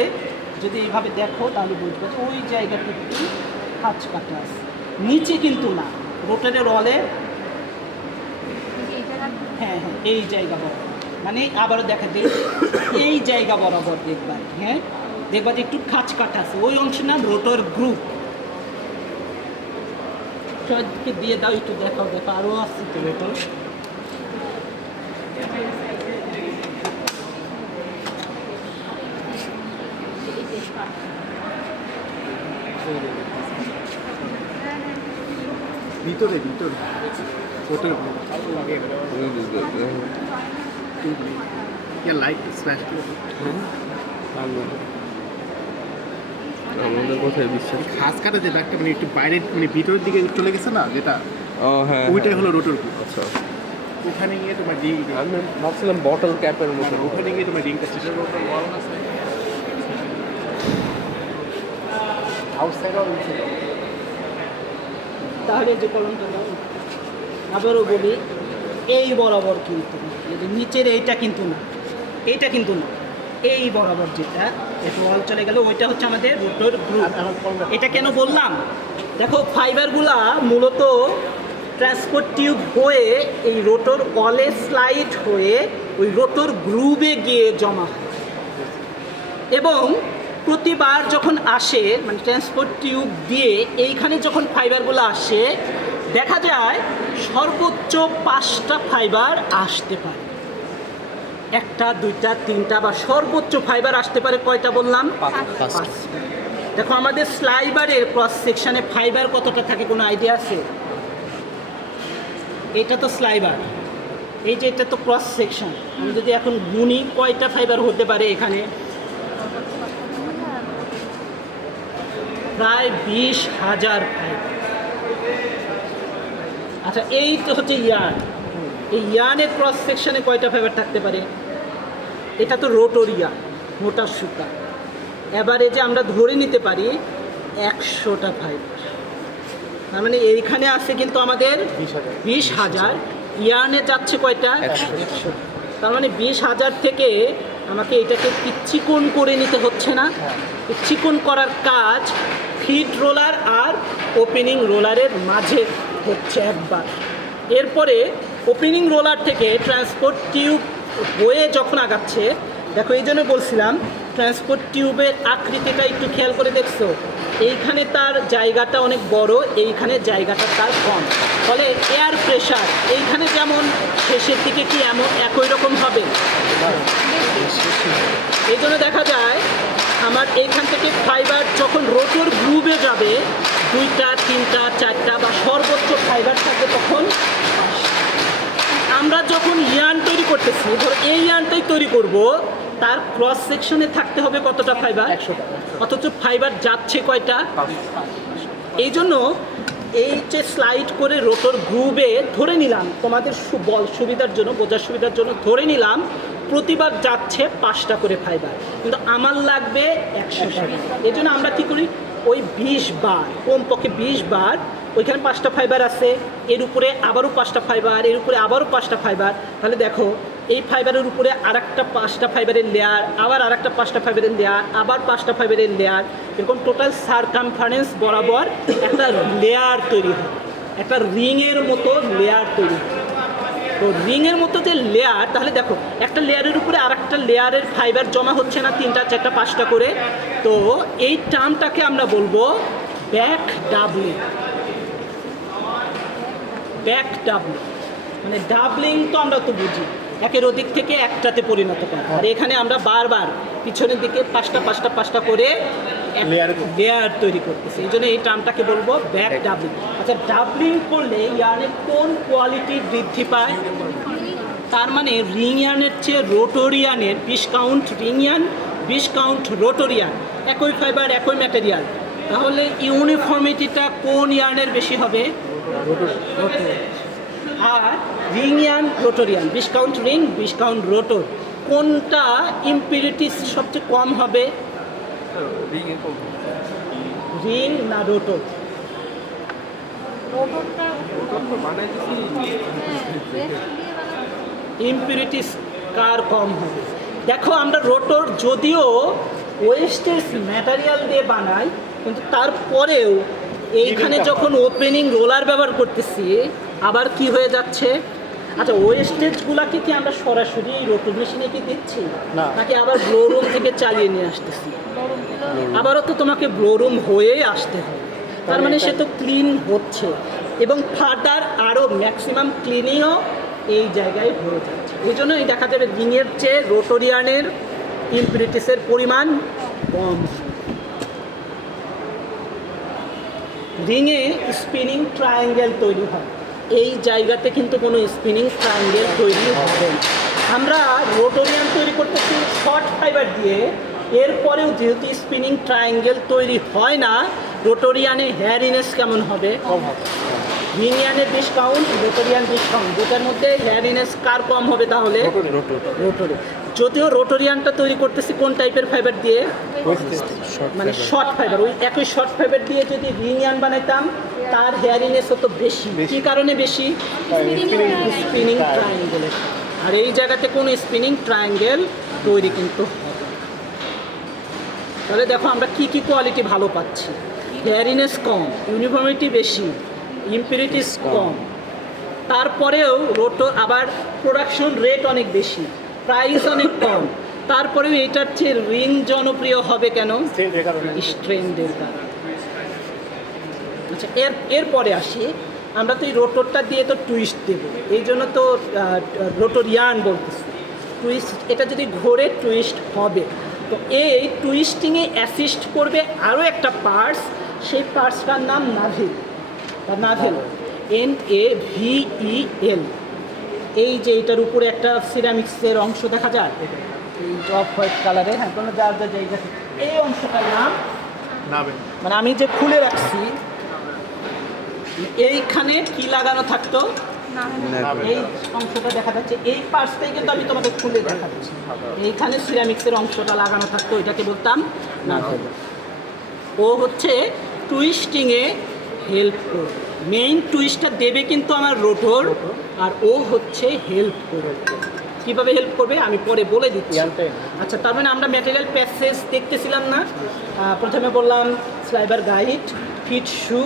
যদি এইভাবে দেখো তাহলে বুঝবে যে ওই জায়গাটা একটু খাঁজ কাটা আছে, নিচে কিন্তু না। রোটরের ওয়ালে হ্যাঁ হ্যাঁ এই জায়গা বরাবর, মানে আবারও দেখা দিই, এই জায়গা বরাবর দেখবা, হ্যাঁ দেখবা যে একটু খাঁজ কাটা আছে, ওই অংশের নাম রোটর গ্রুপ। সবাইকে দিয়ে দাও একটু, দেখাও দেখো আরও আসছে তো রোটর। ভিতরে ওটার লাইট স্ম্যাশ করে আমাদের কথায় বিশ্বাস। খাস কাটা যে দাগটা মানে একটু বাইরে মানে ভিতরের দিকে চলে গেছে না, যেটা হ্যাঁ ওইটাই হলো রোটর। আচ্ছা, ওখানে গিয়ে তোমার আমি ভাবছিলাম বটল ক্যাপের মতো। ওখানে গিয়ে তোমার রিংটা সেটার রোটর ওয়াল আছে আউটসাইড আর ইনসাইড। তাহলে যে কলমটা দাও, আবারও বলি, এই বরাবর কিন্তু নিচের এইটা কিন্তু না, এইটা কিন্তু না, এই বরাবর যেটা একটু ওয়াল চলে গেল ওইটা হচ্ছে আমাদের রোটর গ্রুপ। এটা কেন বললাম? দেখো ফাইবারগুলা মূলত ট্রান্সপোর্ট টিউব হয়ে এই রোটর ওয়ালে স্লাইড হয়ে ওই রোটর গ্রুপে গিয়ে জমা হয়, এবং প্রতিবার যখন আসে মানে ট্রান্সপোর্ট টিউব দিয়ে এইখানে যখন ফাইবারগুলো আসে, দেখা যায় সর্বোচ্চ 5টা ফাইবার আসতে পারে। 1টা 2টা 3টা বা সর্বোচ্চ ফাইবার আসতে পারে কয়টা বললাম? 5টা। দেখো আমাদের স্লাইবারের ক্রস সেকশনে ফাইবার কতটা থাকে কোনো আইডিয়া আছে? এটা তো স্লাইবার, এই যে এটা তো ক্রস সেকশন। আমি যদি এখন গুনি কয়টা ফাইবার হতে পারে এখানে? প্রায় 20,000 ফাইবার। আচ্ছা, এই তো হচ্ছে ইয়ার্ন। এই ইয়ার্নের ক্রস সেকশনে কয়টা ফাইবার থাকতে পারে? এটা তো রোটর ইয়ার্ন, মোটা সুতা। এভারেজে আমরা ধরে নিতে পারি 100টা ফাইবার। তার মানে এইখানে আছে কিন্তু আমাদের 20,000, ইয়ার্নে যাচ্ছে কয়টা? 100। তার মানে 20,000 থেকে আমাকে এটাকে চিকন করে নিতে হচ্ছে না? চিকন করার কাজ ফিড রোলার আর ওপেনিং রোলারের মাঝে হচ্ছে একবার। এরপরে ওপেনিং রোলার থেকে ট্রান্সপোর্ট টিউব বয়ে যখন আগাচ্ছে, দেখো এই জন্য বলছিলাম ট্রান্সপোর্ট টিউবের আকৃতিটা একটু খেয়াল করে দেখছো, এইখানে তার জায়গাটা অনেক বড়, এইখানে জায়গাটা তার কম, ফলে এয়ার প্রেশার এইখানে যেমন শেষের দিকে কি এমন একই রকম হবে? এই জন্য দেখা যায় আমার এইখান থেকে ফাইবার যখন রোটর গ্রুপে যাবে 2টা 3টা 4টা বা সর্বোচ্চ ফাইবার থাকবে তখন 5টা। আমরা যখন ইয়ার্ন তৈরি করতেছি, ধরো এই ইয়ার্নটাই তৈরি করব, তার ক্রস সেকশনে থাকতে হবে কতটা ফাইবার? 100টা। অথচ ফাইবার যাচ্ছে কয়টা? 5টা। এই জন্য এই যে স্লাইড করে রোটর গ্রুপে ধরে নিলাম, তোমাদের সুবিধার জন্য, বোঝার সুবিধার জন্য ধরে নিলাম প্রতিবার যাচ্ছে 5টা করে ফাইবার, কিন্তু আমার লাগবে 100টা। এই জন্য আমরা কী করি, ওই 20 বার, কমপক্ষে 20 বার ওইখানে 5টা ফাইবার আছে, এর উপরে আবারও 5টা ফাইবার, এর উপরে আবারও 5টা ফাইবার। তাহলে দেখো এই ফাইবারের উপরে আরেকটা 5টা ফাইবারের লেয়ার, আবার আরেকটা 5টা ফাইবারের লেয়ার, আবার 5টা ফাইবারের লেয়ার, এরকম টোটাল সারকামফারেন্স বরাবর একটা লেয়ার তৈরি হয়, একটা রিংয়ের মতো লেয়ার তৈরি হয়। তো রিংয়ের মতো যে লেয়ার, তাহলে দেখো একটা লেয়ারের উপরে আরেকটা লেয়ারের ফাইবার জমা হচ্ছে না, 3টা 4টা 5টা করে। তো এই টার্মটাকে আমরা বলবো ব্যাক ডাবলিং। ব্যাক ডাবলিং মানে ডাবলিং তো আমরা তো বুঝি একের অধিক থেকে একটাতে পরিণত করা, আর এখানে আমরা বারবার পিছনের দিকে 5টা করে লেয়ার তৈরি করতেছি, এই জন্য এই টার্মটাকে বলবো ব্যাক ডাবলিং। আচ্ছা, ডাবলিং করলে ইয়ার্নের কোন কোয়ালিটি বৃদ্ধি পায়? তার মানে রিং ইয়ার্নের চেয়ে রোটোরিয়ানের 20 কাউন্ট রিং ইয়ার্ন, 20 কাউন্ট রোটোরিয়ান, একই ফাইবার একই ম্যাটেরিয়াল, তাহলে ইউনিফর্মিটিটা কোন ইয়ার্নের বেশি হবে? রোটোর। আর ring yarn rotor yarn, 20 count ring 20 count rotor, কোনটা ইম্পিউরিটিস সবচেয়ে কম হবে? রিং না রোটোর? ইম্পিউরিটিস কার কম হবে? দেখো আমরা রোটোর যদিও ওয়েস্টেজ ম্যাটেরিয়াল দিয়ে বানাই, কিন্তু তারপরেও এইখানে যখন ওপেনিং রোলার ব্যবহার করতেছি আবার কি হয়ে যাচ্ছে? আচ্ছা, ওয়েস্টেজগুলোকে কি আমরা সরাসরি এই রোটোর মেশিনে কি দিচ্ছি, নাকি আবার ব্লো রুম থেকে চালিয়ে নিয়ে আসতেছি? আবারও তো তোমাকে ব্লো রুম হয়েই আসতে হবে, তার মানে সে তো ক্লিন হচ্ছে, এবং ফার্দার আরও ম্যাক্সিমাম ক্লিনিংও এই জায়গায় হয়ে যাচ্ছে। এই জন্যই দেখা যাবে রিংয়ের চেয়ে রোটোরিয়ানের ইম্পিউরিটিসের পরিমাণ কম। রিংয়ে স্পিনিং ট্রায়াঙ্গেল তৈরি হয়, এই জায়গাতে কিন্তু কোনো স্পিনিং ট্রায়াঙ্গেল তৈরি হবে না। আমরা রোটোরিয়ান তৈরি করতেছি শর্ট ফাইবার দিয়ে, এরপরেও যেহেতু স্পিনিং ট্রায়াঙ্গেল তৈরি হয় না, রোটোরিয়ানে হেয়ারিনেস কেমন হবে? কম হবে। রিং ইয়ার্নের 20 কাউন্ট, রোটোরিয়ান 20 কাউন্ট, দুটার মধ্যে হেয়ারিনেস কার কম হবে তাহলে? রোটোরে। যদিও রোটোরিয়ানটা তৈরি করতেছি কোন টাইপের ফাইবার দিয়ে? মানে শর্ট ফাইবার। ওই একই শর্ট ফাইবার দিয়ে যদি রিং ইয়ার্ন বানাইতাম তার হেয়ারিনেস হতো বেশি। কী কারণে বেশি? স্পিনিং ট্রায়াঙ্গেলের। আর এই জায়গাতে কোনো স্পিনিং ট্রায়াঙ্গেল তৈরি কিন্তু হবে। তাহলে দেখো আমরা কি কি কোয়ালিটি ভালো পাচ্ছি। হেয়ারিনেস কম, ইউনিফর্মিটি বেশি, ইম্পিউরিটিস কম, তারপরেও রোটো আবার প্রোডাকশন রেট অনেক বেশি, প্রাইস অনেক কম, তারপরেও এটার চেয়ে রিং জনপ্রিয় হবে কেন? স্ট্রেন্ডের কারণে। আচ্ছা, এরপরে আসি, আমরা তো এই রোটোরটা দিয়ে তো টুইস্ট দেবো, এই জন্য তো রোটোরিয়ান বলতেছি। টুইস্ট, এটা যদি ঘোরে টুইস্ট হবে। তো এই টুইস্টিংয়ে অ্যাসিস্ট করবে আরও একটা পার্টস, সেই পার্টসটার নাম নাভিল। Navel, NAVEL। এই যে এটার উপরে একটা সিরামিক্সের অংশ দেখা যায়, এই অফ হোয়াইট কালারে, হ্যাঁ, কোনো যার যা জায়গা, এই অংশটার নাম নাভেল। মানে আমি যে খুলে রাখছি, এইখানে কি লাগানো থাকতো? এই অংশটা দেখা যাচ্ছে, এই পার্টসটাই কিন্তু আমি তোমাদের খুলে দেখাচ্ছি। এইখানে সিরামিক্সের অংশটা লাগানো থাকতো, এটাকে বলতাম নাভেল। ও হচ্ছে টুইস্টিংয়ে হেল্প করবে, মেইন টুইস্টটা দেবে কিন্তু আমার রোটোর, আর ও হচ্ছে হেল্প করবে। কীভাবে হেল্প করবে আমি পরে বলে দিচ্ছি। আচ্ছা, তার মানে আমরা ম্যাটেরিয়াল প্যাসেজ দেখতেছিলাম না? প্রথমে বললাম sliver guide, feed shoe,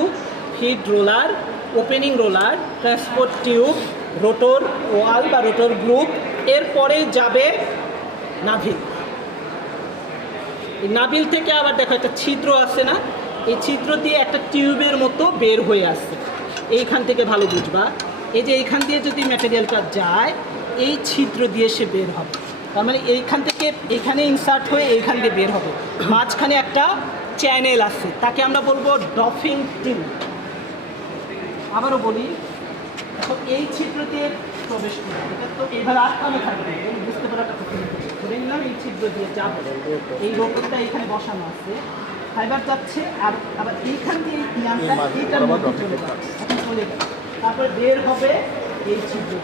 feed roller, opening roller, transport tube, rotor wall বা রোটোর গ্রুপ, এরপরে যাবে নাভিল। এই নাভিল থেকে আবার দেখো একটা ছিদ্র আছে না, এই ছিদ্র দিয়ে একটা টিউবের মতো বের হয়ে আসছে। এইখান থেকে ভালো বুঝবা, এই যে এইখান দিয়ে যদি ম্যাটেরিয়ালটা যায়, এই ছিদ্র দিয়ে সে বের হবে। তার মানে এইখান থেকে এইখানে ইনসার্ট হয়ে এইখান দিয়ে বের হবে। মাঝখানে একটা চ্যানেল আছে, তাকে আমরা বলবো ডফিং টিউব। আবারও বলি, এখন এই ছিদ্র দিয়ে প্রবেশ করবে, এটা তো এইভাবে আটকানো থাকবে, বুঝতে পারাটা ধরে নিলাম এই ছিদ্র দিয়ে যাবে। এই রোটোরটা এখানে বসানো আছে, ফাইবার যাচ্ছে, আর আবার এইখান দিয়ে এইটার মধ্যে চলে যাচ্ছে, চলে গেল, তারপরে বের হবে এই ছিদ্র।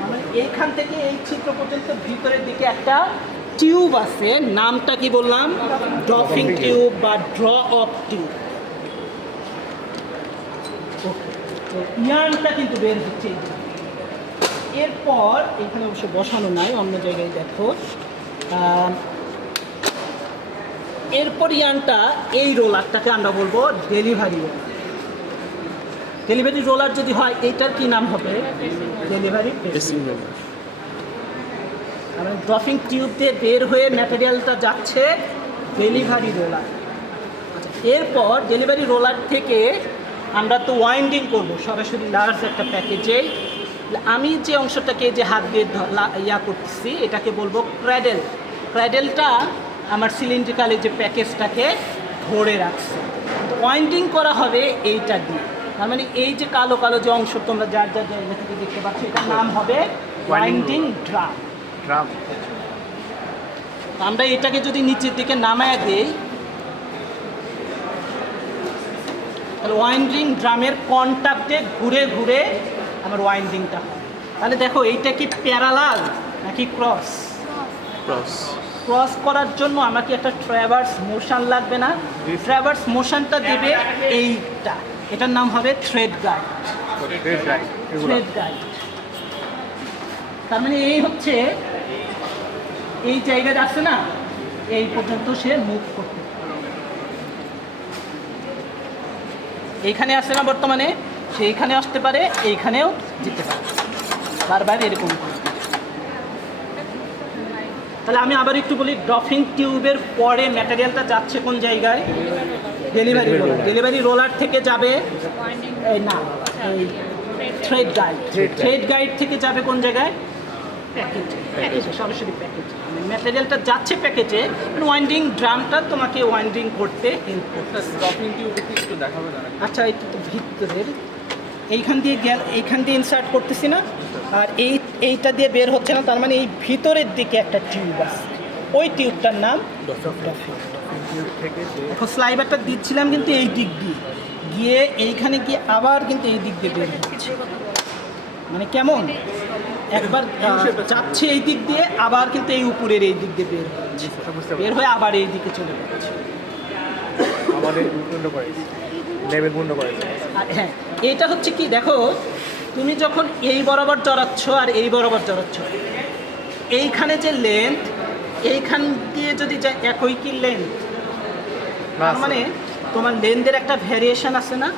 মানে এইখান থেকে এই ছিদ্র পর্যন্ত ভিতরের দিকে একটা টিউব আছে, নামটা কি বললাম? ডফিং টিউব বা ড্র অফ টিউব। ওকে। তো ইয়ার্নটা কিন্তু বের হচ্ছে এই যে। এরপর এখানে অবশ্য বসানো নাই, অন্য জায়গায় দেখো। এরপর ইয়ার্নটা এই রোলারটাকে আমরা বলবো ডেলিভারি রোলার। ডেলিভারি রোলার যদি হয় এইটার কি নাম হবে? Delivery pressing roller. Dropping tube দিয়ে বের হয়ে ম্যাটেরিয়ালটা যাচ্ছে ডেলিভারি রোলার। আচ্ছা, এরপর ডেলিভারি রোলার থেকে আমরা তো ওয়াইন্ডিং করব সরাসরি লার্জ একটা প্যাকেজে। আমি যে অংশটাকে যে হাত দিয়ে ইয়া করতেছি এটাকে বলবো ক্র্যাডেল। ক্র্যাডেলটা আমার সিলিন্ড্রিক্যাল যে প্যাকেজটাকে ধরে রাখছে। ওয়াইন্ডিং করা হবে এইটা দিয়ে। তার মানে এই যে কালো কালো যে অংশ তোমরা যার যার জায়গা থেকে দেখতে পাচ্ছ এটার নাম হবে ওয়াইন্ডিং ড্রাম। ড্রাম। আমরা এটাকে যদি নিচের দিকে নামায় দেই তাহলে ওয়াইন্ডিং ড্রামের কন্ট্যাক্টে ঘুরে ঘুরে আমার ওয়াইন্ডিংটা হয়। তাহলে দেখো এইটা কি প্যারালাল নাকি ক্রস? ক্রস। ক্রস করার জন্য আমাকে একটা ট্র্যাভার্স মোশন লাগবে না? ট্র্যাভার্স মোশনটা দেবে এইটা, এটার নাম হবে থ্রেড গাইড। থ্রেড গাইড তার মানে এই হচ্ছে এই জায়গায় যাচ্ছে না, এই পর্যন্ত সে মুভ করতে পারে। এইখানে আসছে না বর্তমানে, সে এইখানে আসতে পারে, এইখানেও যেতে পারে, বারবার এরকম করে। তাহলে আমি আবার একটু বলি, ড্রপিং টিউবের পরে ম্যাটেরিয়ালটা যাচ্ছে কোন জায়গায়? Delivery roller. ডেলিভারি রোলার থেকে যাবে এই না এই থ্রেড গাইড। থ্রেড গাইড থেকে যাবে কোন জায়গায়? প্যাকেজে, সরাসরি প্যাকেজে। ম্যাটেরিয়ালটা যাচ্ছে প্যাকেজে, ওয়াইন্ডিং ড্রামটা তোমাকে ওয়াইন্ডিং করতে হেল্প করতে। ড্রপিং টিউব একটু দেখাবে না? আচ্ছা, এটা তো ভিতরের এইখান দিয়ে এইখান দিয়ে ইনসার্ট করতেছি না, আর এইটা দিয়ে বের হচ্ছে না, তার মানে এই ভিতরের দিকে একটা টিউব আছে, ওই টিউবটার নাম ড্রপিং। এখন স্লাইভারটা দিচ্ছিলাম কিন্তু এই দিক দিয়ে গিয়ে এইখানে গিয়ে আবার কিন্তু এই দিক দিয়ে বের হচ্ছে। মানে কেমন, একবার যাচ্ছে এই দিক দিয়ে, আবার কিন্তু এই উপরের এই দিক দিয়ে বের হচ্ছে, বের হয়ে আবার এই দিকে চলে যাচ্ছে। হ্যাঁ, এটা হচ্ছে কি, দেখো তুমি যখন এই বরাবর জড়াচ্ছ আর এই বরাবর জড়াচ্ছ, এইখানে যে লেন্থ, এইখান দিয়ে যদি যায় একই কি লেন্থ, তার মানে তোমার লেন্থের একটা ভ্যারিয়েশন আছে না?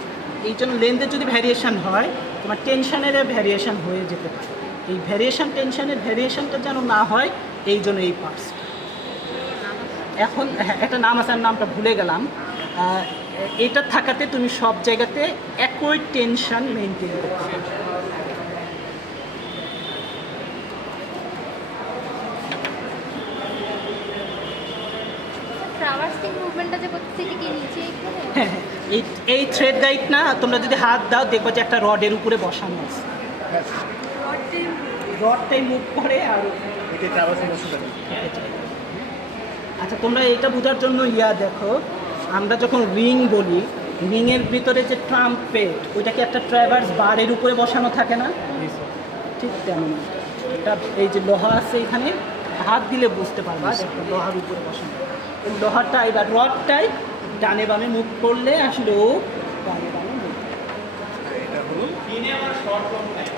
এই জন্য লেন্থের যদি ভ্যারিয়েশন হয়, তোমার টেনশনের ভ্যারিয়েশন হয়ে যেতে পারে। এই ভ্যারিয়েশন, টেনশনের ভ্যারিয়েশনটা যেন না হয়, এই জন্য এই পার্টস। এখন হ্যাঁ, একটা নাম আছে, আমি নামটা ভুলে গেলাম। এটা থাকাতে তুমি সব জায়গাতে একই টেনশন মেনটেন করতে পারো। হ্যাঁ, এই থ্রেড গাইড না, তোমরা যদি হাত দাও দেখবো যে একটা রডের উপরে বসানো আছে, রডটাই মুভ করে আর আচ্ছা, তোমরা এটা বোঝার জন্য দেখো, আমরা যখন রিং বলি, রিংয়ের ভিতরে যে ট্রাম্পেট, ওইটাকে একটা ট্র্যাভার্স বারের উপরে বসানো থাকে না? ঠিক তেমন এটা এই যে লোহা আছে এখানে, হাত দিলে বুঝতে পারবা একটা লোহার উপরে বসানো। ওই লোহাটাই বা রডটাই ডানে বামে মুভ করলে আসলে ও ডানে বামে মুভ।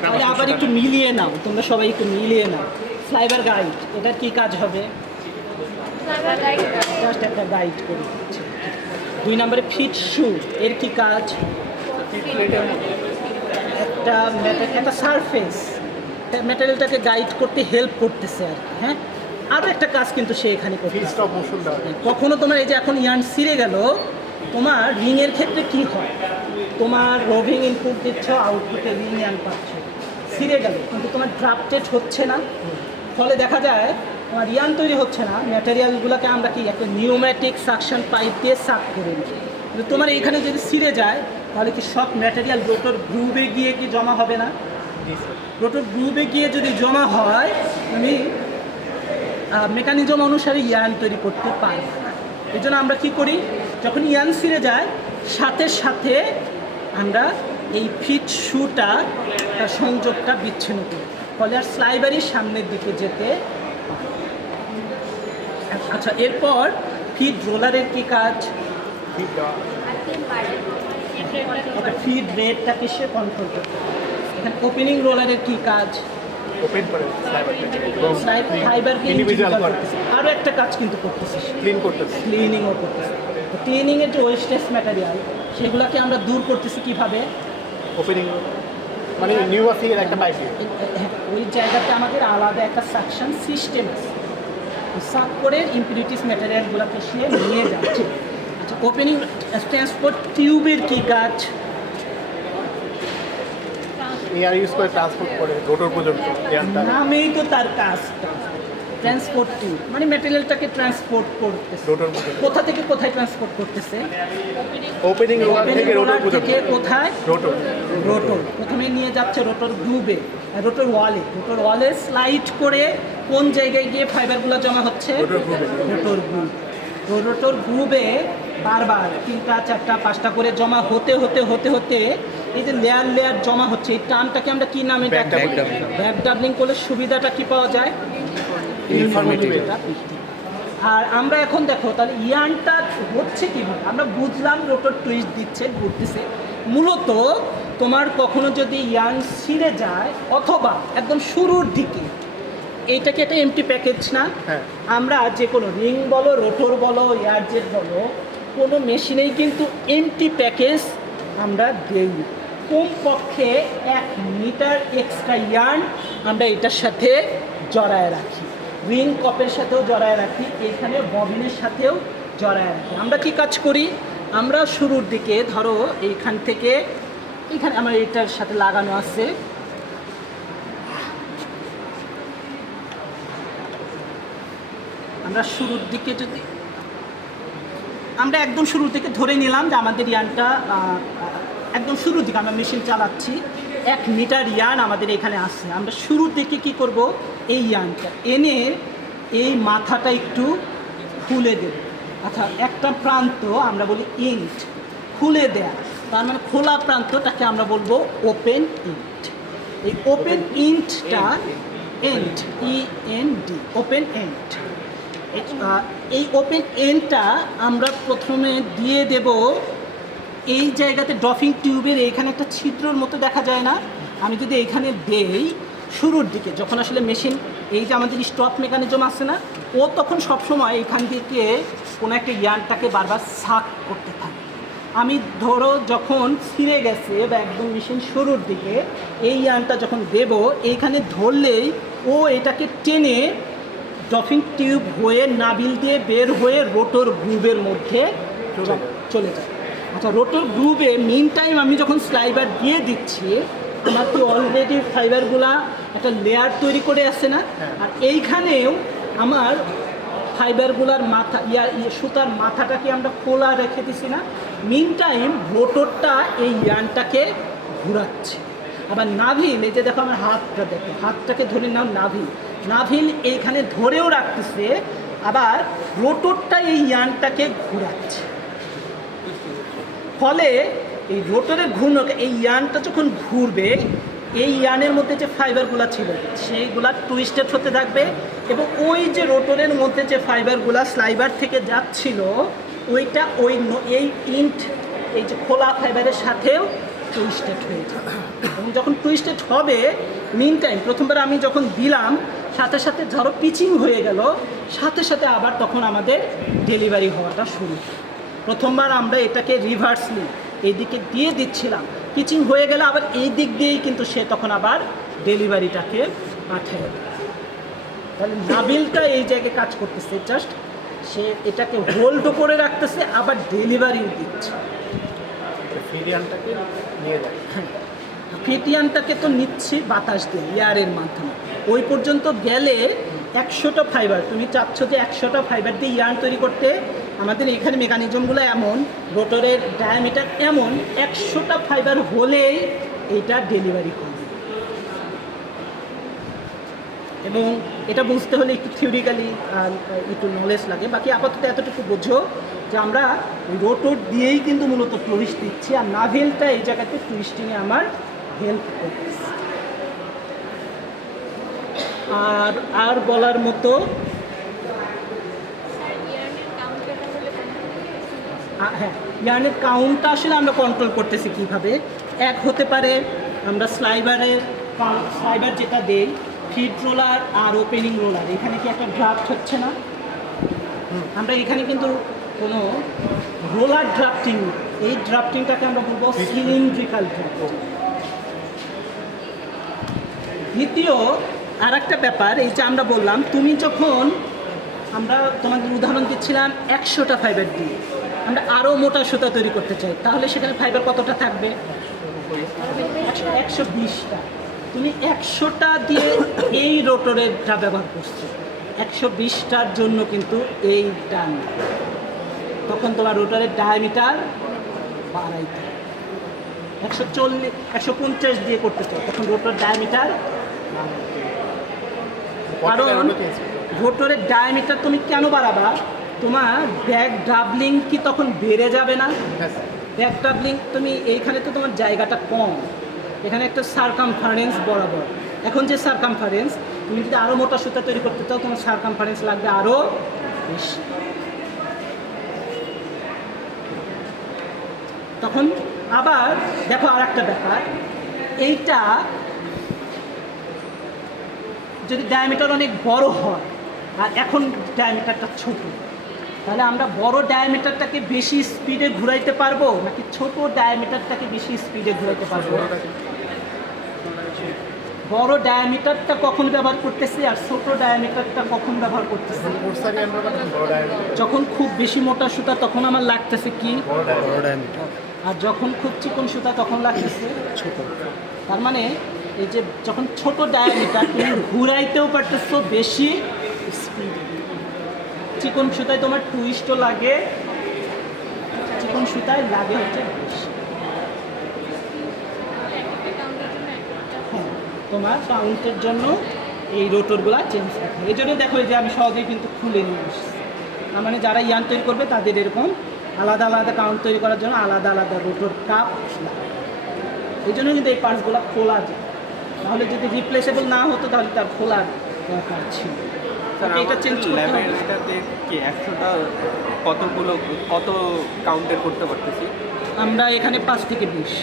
তাহলে আবার একটু মিলিয়ে নাও, তোমরা সবাই একটু মিলিয়ে নাও। স্লাইভার গাইড, এটার কি কাজ হবে? জাস্ট একটা গাইড করে দিচ্ছে। 2 নম্বরে ফিট শু, এর কি কাজ? একটা সারফেস ম্যাটেরিয়ালটাকে গাইড করতে হেল্প করতেছে আর কি। হ্যাঁ, আরও একটা কাজ কিন্তু সে এখানে করতেছে। কখনো তোমার এই যে এখন ইয়ার্ন ছিঁড়ে গেল, তোমার রিংয়ের ক্ষেত্রে কি হয়? তোমার রোভিং ইনপুট দিচ্ছ, আউটপুটে রিং ইয়ার্ন পাচ্ছ, ছিঁড়ে গেল, কিন্তু তোমার ড্রাফটেড হচ্ছে না, ফলে দেখা যায় তোমার ইয়ার্ন তৈরি হচ্ছে না। ম্যাটেরিয়ালগুলোকে আমরা কি একটা নিউম্যাটিক সাকশন পাইপ দিয়ে সাক করে নিই, কিন্তু তোমার এইখানে যদি ছিঁড়ে যায় তাহলে কি সব ম্যাটেরিয়াল রোটর গ্রুভে গিয়ে কি জমা হবে না? রোটর গ্রুভে গিয়ে যদি জমা হয়, তুমি মেকানিজম অনুসারে ইয়ার্ন তৈরি করতে পারবে না। এই জন্য আমরা কী করি, যখন ইয়ার্ন ছিঁড়ে যায় সাথে সাথে আমরা এই ফিট শুটা তার সংযোগটা বিচ্ছিন্ন করি, ফলে আর স্লাইভারই সামনের দিকে যেতে পারে। আচ্ছা, এরপর ফিড রোলারের কি কাজ? একটা ফিড রেটটাকে সে কন্ট্রোল করতে পারে। এখানে ওপেনিং রোলারের কি কাজ? ওপেন করে ফাইবারকে ইন্ডিভিজুয়াল করে আরও একটা কাজ কিন্তু করতেছে, ক্লিন করতেছে। ক্লিনিংও করতেছে। তো ক্লিনিংয়ের যে ওয়েস্টেজ ম্যাটেরিয়াল সেগুলোকে আমরা দূর করতেছি কিভাবে? ওপেনিং মানে নিউ ওয়াশিং এর একটা পাইপ। ওই জায়গাতে আমাদের আলাদা একটা সাকশন সিস্টেম আছে, সাক করে ইম্পিউরিটিস ম্যাটেরিয়ালগুলোকে সে নিয়ে যাচ্ছে। আচ্ছা, ওপেনিং ট্রান্সপোর্ট টিউবের কি কাজ? এয়ার ইউজ করে ট্রান্সপোর্ট করে রোটর পর্যন্ত এয়ারটা। নামেই তো তার কাজ, ট্রান্সপোর্ট টিউব মানে ম্যাটেরিয়ালটাকে ট্রান্সপোর্ট করতেছে। রোটর পর্যন্ত কোথা থেকে কোথায় ট্রান্সপোর্ট করতেছে? ওপেনিং রোলার থেকে রোটর রোলার পর্যন্ত। থেকে কোথায়? রোটর রোটর প্রথমে নিয়ে যাচ্ছে রোটর গ্রুবে, রোটর ওয়ালে স্লাইড করে কোন জায়গায় গিয়ে ফাইবারগুলো জমা হচ্ছে? রোটর গ্রুপে। Rotor group. তো রোটর গ্রুবে বারবার 3টা 4টা 5টা করে জমা হতে হতে হতে হতে এই যে লেয়ার লেয়ার জমা হচ্ছে, এই টার্মটাকে আমরা কি নামে ব্যাক ডাকি? ডাবলিং। ব্যাক ডাবলিং করলে সুবিধাটা কি পাওয়া যায়? ইনফরমেটিভ। আর আমরা এখন দেখো তাহলে ইয়ার্নটা হচ্ছে কীভাবে আমরা বুঝলাম। রোটর টুইস্ট দিচ্ছে, ঘুরতেছে। মূলত তোমার কখনো যদি ইয়ার্ন ছিঁড়ে যায় অথবা একদম শুরুর দিকে, এইটাকে একটা এমটি প্যাকেজ না? হ্যাঁ। আমরা যে কোনো রিং বলো, রোটর বলো, এয়ারজেট বলো, কোনো মেশিনেই কিন্তু এমটি প্যাকেজ আমরা দেই না। কমপক্ষে 1 মিটার এক্সট্রা ইয়ার্ন আমরা এটার সাথে জড়ায় রাখি, রিং কপের সাথেও জড়ায় রাখি, এখানে ববিনের সাথেও জড়ায় রাখি। আমরা কি কাজ করি? আমরা শুরুর দিকে ধরো এইখান থেকে এখানে আমার এটার সাথে লাগানো আছে, আমরা শুরুর দিকে যদি আমরা একদম শুরুর দিকে ধরে নিলাম যে আমাদের ইয়ানটা একদম শুরুর দিকে আমরা মেশিন চালাচ্ছি, 1 মিটার ইয়ান আমাদের এখানে আসছে। আমরা শুরুর দিকে কি করব? এই ইয়ানটা এনে এই মাথাটা একটু খুলে দেব, অর্থাৎ একটা প্রান্ত আমরা বলি ইন্ট খুলে দেয়া, তার মানে খোলা প্রান্তটাকে আমরা বলবো ওপেন ইন্ট। এই ওপেন ইন্টটা এন্ড END ওপেন এন্ড, এই ওপেন এন্ডটা আমরা প্রথমে দিয়ে দেব এই জায়গাতে ড্রপিং টিউবের এইখানে একটা ছিদ্রর মতো দেখা যায় না? আমি যদি এইখানে দেই শুরুর দিকে, যখন আসলে মেশিন এই যে আমাদের স্টপ মেকানিজম আছে না, ও তখন সবসময় এখান থেকে কোনো একটা ইয়ানটাকে বারবার সাক করতে থাকে। আমি ধরো যখন ছিঁড়ে গেছে বা একদম মেশিন শুরুর দিকে এই ইয়ানটা যখন দেব, এইখানে ধরলেই ও এটাকে টেনে ড্রপিং টিউব হয়ে নাবিল দিয়ে বের হয়ে রোটর গ্রুবের মধ্যে চলে যায়। আচ্ছা, রোটর গ্রুবে মিন টাইম আমি যখন স্লাইবার দিয়ে দিচ্ছি, আমার তো অলরেডি ফাইবারগুলা একটা লেয়ার তৈরি করে আসছে না? আর এইখানেও আমার ফাইবারগুলার মাথা সুতার মাথাটাকে আমরা খোলা রেখে দিছি না? মিন টাইম রোটরটা এই ইয়ানটাকে ঘুরাচ্ছে। আবার নাভিল, এই যে দেখো আমার হাতটা দেখো, হাতটাকে ধরে নাও নাভিল এইখানে ধরেও রাখতেছে, আবার রোটরটা এই ইয়ানটাকে ঘুরাচ্ছে। ফলে এই রোটরের ঘূর্ণক এই ইয়ানটা যখন ঘুরবে, এই ইয়ানের মধ্যে যে ফাইবারগুলো ছিল সেইগুলা টুইস্টেড হতে থাকবে, এবং ওই যে রোটরের মধ্যে যে ফাইবারগুলো স্লাইবার থেকে যাচ্ছিল ওইটা এই ইন্ট এই যে খোলা ফাইবারের সাথেও টুইস্টেড হয়ে যাবে। এবং যখন টুইস্টেড হবে, মিন টাইম প্রথমবার আমি যখন দিলাম সাথে সাথে ধরো পিচিং হয়ে গেল, সাথে সাথে আবার তখন আমাদের ডেলিভারি হওয়াটা শুরু। প্রথমবার আমরা এটাকে রিভার্সলি এই দিকে দিয়ে দিচ্ছিলাম, পিচিং হয়ে গেলে আবার এই দিক দিয়েই কিন্তু সে তখন আবার ডেলিভারিটাকে পাঠিয়ে দেয়। তাহলে নাবিলটা এই জায়গায় কাজ করতেছে, জাস্ট সে এটাকে হোল্ডও করে রাখতেছে, আবার ডেলিভারিও দিচ্ছে। ফিডিয়ানটাকে নিয়ে যায়। হ্যাঁ, ফিটিয়ানটাকে তো নিচ্ছি বাতাস দিয়ে এয়ারের মাধ্যমে। ওই পর্যন্ত গেলে 100টা ফাইবার, তুমি চাচ্ছ যে 100টা ফাইবার দিয়ে ইয়ার্ন তৈরি করতে, আমাদের এখানে মেকানিজমগুলো এমন, রোটরের ডায়ামিটার এমন, 100টা ফাইবার হলেই এইটা ডেলিভারি হবে। এবং এটা বুঝতে হলে একটু থিওরিক্যালি একটু নলেজ লাগে। বাকি আপাতত এতটুকু বোঝো যে আমরা রোটর দিয়েই কিন্তু মূলত টুইস্ট দিচ্ছি, আর নাভেলটা এই জায়গাতে টুইস্টিংয়ে আমার হেল্প করতেছে। আর বলার মতো হ্যাঁ, ইয়ার্নের কাউন্টটা আসলে আমরা কন্ট্রোল করতেছি কিভাবে। এক হতে পারে আমরা স্লাইবার যেটা দেই, ফিড রোলার আর ওপেনিং রোলার, এখানে কি একটা ড্রাফট হচ্ছে না? আমরা এখানে কিন্তু কোনো রোলার ড্রাফটিং, এই ড্রাফটিংটাকে আমরা বলবো সিলিন্ড্রিক্যাল ড্রাফটিং। দ্বিতীয় আর একটা ব্যাপার, এই যে আমরা বললাম তুমি যখন, আমরা তোমাদের উদাহরণ দিচ্ছিলাম 100টা ফাইবার দিয়ে আমরা আরও মোটা সুতা তৈরি করতে চাই, তাহলে সেখানে ফাইবার কতটা থাকবে? 120টা। তুমি 100টা দিয়ে এই রোটরেরটা ব্যবহার করছো, 120টার জন্য কিন্তু এই টান, তখন তোমার রোটরের ডায়ামিটার বাড়াইতে 150 দিয়ে করতে চাও, তখন রোটর ডায়ামিটার, কারণ রোটরের ডায়ামিটার তুমি কেন বাড়াবা? তোমার ব্যাক ডাবলিং কি তখন বেড়ে যাবে না? ব্যাক ডাবলিং তুমি এইখানে তো তোমার জায়গাটা কম, এখানে একটা সারকামফারেন্স বরাবর, এখন যে সারকামফারেন্স, তুমি যদি আরও মোটা সুতা তৈরি করতে চাও তোমার সারকামফারেন্স লাগবে আরও বেশি। তখন আবার দেখো আর একটা ব্যাপার, এইটা যদি ডায়ামিটার অনেক বড় হয় আর এখন ডায়ামিটারটা ছোট, তাহলে আমরা বড় ডায়ামিটারটাকে বেশি স্পিডে ঘুরাইতে পারবো নাকি ছোট ডায়ামিটারটাকে বেশি স্পিডে ঘুরাইতে পারবো? বড় ডায়ামিটারটা কখন ব্যবহার করতেছি আর ছোট ডায়ামিটারটা কখন ব্যবহার করতেছি? যখন খুব বেশি মোটা সুতা তখন আমার লাগতেছে কি? আর যখন খুব চিকন সুতা তখন লাগতেছে ছোট। তার মানে এই যে যখন ছোট ডায়ামিটার তুমি ঘুরাইতেও পারতেছো বেশি স্পিড, চিকন সুতায় তোমার টুইস্টও লাগে, চিকন সুতায় লাগে হচ্ছে বেশি। হ্যাঁ, তোমার কাউন্টের জন্য এই রোটরগুলো চেঞ্জ করতে হবে। এই জন্য দেখো এই যে আমি সহজেই কিন্তু খুলে নিয়ে আসছি, তার মানে যারা ইয়ান তৈরি করবে তাদের এরকম আলাদা আলাদা কাউন্ট তৈরি করার জন্য আলাদা আলাদা রোটর কাপ লাগে। এই জন্য কিন্তু এই পার্টসগুলো খোলা যায়, তাহলে যদি রিপ্লেসেবল না হতো তাহলে তার খোলার দরকার ছিল। এটা চেঞ্জ করতে হবে। কি 100টা কত কাউন্টের করতে পারতেছি আমরা এখানে 5 থেকে 20।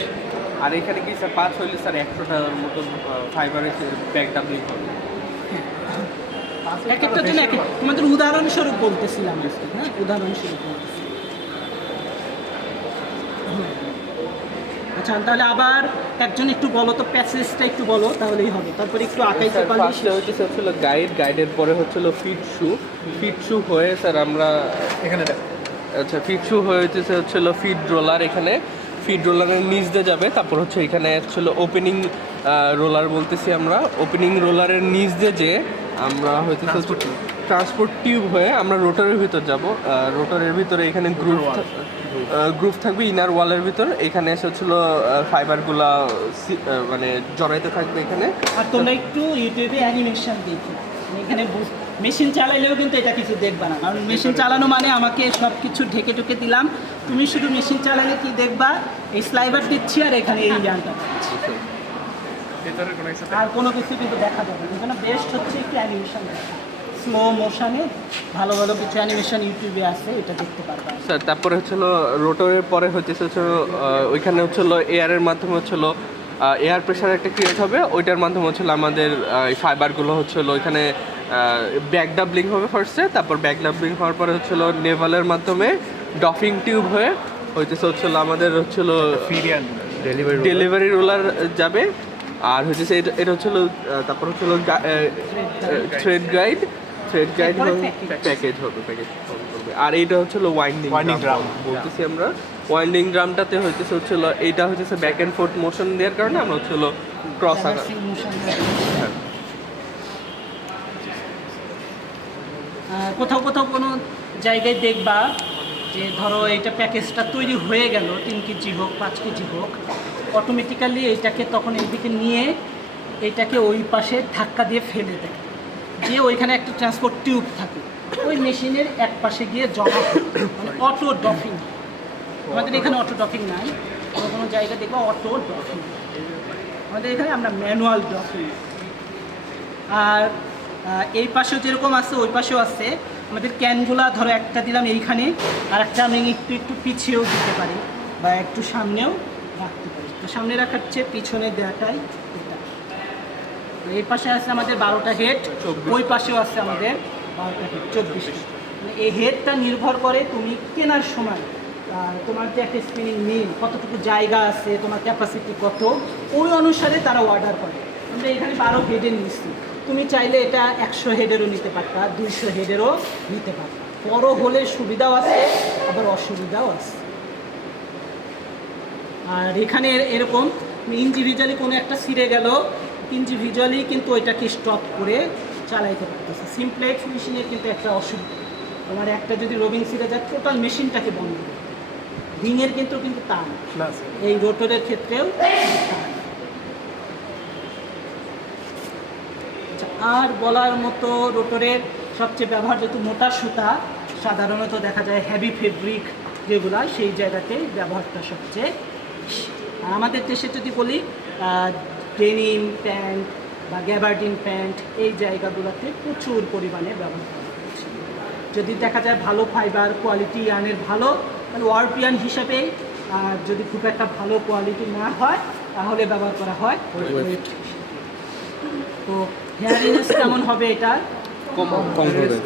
আর এখানে কি স্যার 5 হইলে স্যার 100টার মতো ফাইবারের ব্যাক ডাবলিং হবে? এক একটার জন্য এক এক, তোমাদের উদাহরণস্বরূপ বলতেছিলাম, হ্যাঁ উদাহরণস্বরূপ বলতেছি। আচ্ছা তাহলে আবার একজন একটু বলো তো, প্যাসেজটা একটু বলো তাহলেই হবে, তারপরে একটু আঁকাইতে পারলে। ফার্স্টে হচ্ছে স্যার হলো গাইডের পরে হচ্ছিল ফিড শু হয়ে স্যার আমরা এখানে দেখো, আচ্ছা ফিড শু হয়ে হচ্ছিল ফিড রোলার, এখানে ফিড রোলারের নিচ দিয়ে যাবে, তারপর হচ্ছে এখানে হচ্ছিল ওপেনিং রোলার বলতেছি আমরা, ওপেনিং রোলারের নিচ দিয়ে যে আমরা হয়তো ট্রান্সপোর্ট টিউব হয়ে আমরা রোটারের ভিতর যাব, রোটারের ভিতরে এখানে গ্রুপ থাকবে ইনার ওয়ালের ভিতর, এখানে এসে হচ্ছিল ফাইবারগুলা মানে জড়াইতে থাকবে এখানে। আর তোমরা একটু ইউটিউবে অ্যানিমেশন দেখো, এখানে মেশিন চালাইলেও কিন্তু এটা কিছু দেখবা না, কারণ মেশিন চালানো মানে আমাকে সব কিছু ঢেকে ঢুকে দিলাম, তুমি শুধু মেশিন চালালে কি দেখবা, এই স্লাইবার দিচ্ছি আর এখানে এই ইয়ানটা দিচ্ছি, আর কোনো কিছু কিন্তু দেখা যাবে না। এখানে বেস্ট হচ্ছে একটু অ্যানিমেশন দেখা, স্লো মোশনে ভালো ভালো কিছু অ্যানিমেশন ইউটিউবে আছে, এটা দেখতে পারবা স্যার। তারপরে হচ্ছিল রোটরের পরে হচ্ছে ওইখানে হচ্ছিল এয়ারের মাধ্যমে হচ্ছিল এয়ার প্রেশার একটা ক্রিয়েট হবে, ওইটার মাধ্যমে হচ্ছিল আমাদের এই ফাইবারগুলো হচ্ছিল ওইখানে ব্যাক ডাবলিং হবে ফার্স্টে, তারপর ব্যাক ডাবলিং হওয়ার পরে হচ্ছিল নেভালের মাধ্যমে ডফিং টিউব হয়ে হচ্ছিল আমাদের হচ্ছিল ডেলিভারি রোলার যাবে, আর হচ্ছে এটা হচ্ছিল তারপর হচ্ছিল থ্রেড গাইড প্যাকেজ হবে, আর এইটা হচ্ছিল ওয়াইন্ডিং ড্রাম বলতেছি আমরা। ওয়াইন্ডিং ড্রামটাতে হচ্ছিল এইটা হচ্ছে ব্যাক অ্যান্ড ফোর্থ মোশন দেওয়ার কারণে আমরা হচ্ছিল ক্রস আকার। কোথাও কোথাও কোনো জায়গায় দেখবা যে ধরো এইটা প্যাকেজটা তৈরি হয়ে গেল 3 কেজি হোক 5 কেজি হোক, অটোমেটিক্যালি এইটাকে তখন এইদিকে নিয়ে এইটাকে ওই পাশে ধাক্কা দিয়ে ফেলে দেয়, যে ওইখানে একটা ট্রান্সপোর্ট টিউব থাকে, ওই মেশিনের এক পাশে গিয়ে জমা মানে অটো ডফিং। আমাদের এখানে অটো ডফিং নাই, কোনো কোনো জায়গায় দেখবো অটো ডফিং, আমাদের এখানে আমরা ম্যানুয়াল ডফিং। আর এই পাশেও যেরকম আছে ওই পাশেও আছে, আমাদের ক্যানগুলা ধরো একটা দিলাম এইখানে, আর একটা আমি একটু একটু পিছিয়েও দিতে পারি বা একটু সামনেও রাখতে পারি। তো সামনে রাখার চেয়ে পিছনে দেওয়াটাই এটা। তো এই পাশে আছে আমাদের 12টা হেড, ওই পাশেও আছে আমাদের 12টা হেড, 24টা। মানে এই হেডটা নির্ভর করে তুমি কেনার সময় তোমার যে একটা স্পিনিং মিল কতটুকু জায়গা আছে, তোমার ক্যাপাসিটি কত, ওই অনুসারে তারা অর্ডার করে। আমরা এখানে 12 হেডের নিচ্ছি, তুমি চাইলে এটা 100 হেডেরও নিতে পারতা, 200 হেডেরও নিতে পারতা। বড় হলে সুবিধাও আছে আবার অসুবিধাও আছে। আর এখানে এরকম ইন্ডিভিজুয়ালি কোনো একটা ছিঁড়ে গেল, ইন্ডিভিজুয়ালি কিন্তু ওইটাকে স্টপ করে চালাইতে পারতেছে। সিমপ্লেক্স মেশিনের কিন্তু একটা অসুবিধা, তোমার একটা যদি রবিং ছিঁড়ে যায় টোটাল মেশিনটাকে বন্ধ করে। রিংয়ের কিন্তু তা না, এই রোটরের ক্ষেত্রেও তা না। আর বলার মতো রোটরের সবচেয়ে ব্যবহারযোগ্য মোটা সুতা, সাধারণত দেখা যায় হেভি ফেব্রিক যেগুলা, সেই জায়গাতে ব্যবহারটা সবচেয়ে বেশি। আর আমাদের দেশে যদি বলি ডেনিম প্যান্ট বা গ্যাবার্ডিন প্যান্ট, এই জায়গাগুলোতে প্রচুর পরিমাণে ব্যবহার করা হচ্ছে। যদি দেখা যায় ভালো ফাইবার কোয়ালিটি ইয়ানের ভালো, মানে ওয়ার্পিয়ান হিসাবে যদি খুব একটা ভালো কোয়ালিটি না হয় তাহলে ব্যবহার করা হয় ওয়েট। তো হেয়ারিনেস কেমন হবে এটা?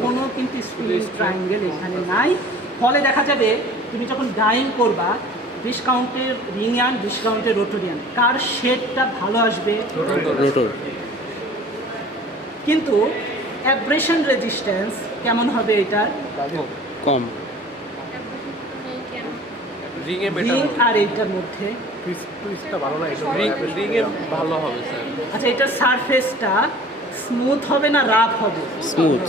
কোনো কিন্তু স্প্রিং ট্রায়াঙ্গেল এখানে নাই। ফলে দেখা যাবে তুমি যখন ডাইং করবা, ডিসকাউন্টের রিংয়ান, ডিসকাউন্টের রোটোরিয়ান, কার শেডটা ভালো আসবে? রোটর। কিন্তু অ্যাব্রেশন রেজিস্ট্যান্স কেমন হবে এটার? কম। রিংয়ে রিং আর এইটার মধ্যে টুইস্টটা ভালো না, রিংয়ে ভালো হবে স্যার। আচ্ছা, এটার সারফেসটা স্মুথ হবে না রাফ হবে? স্মুথ।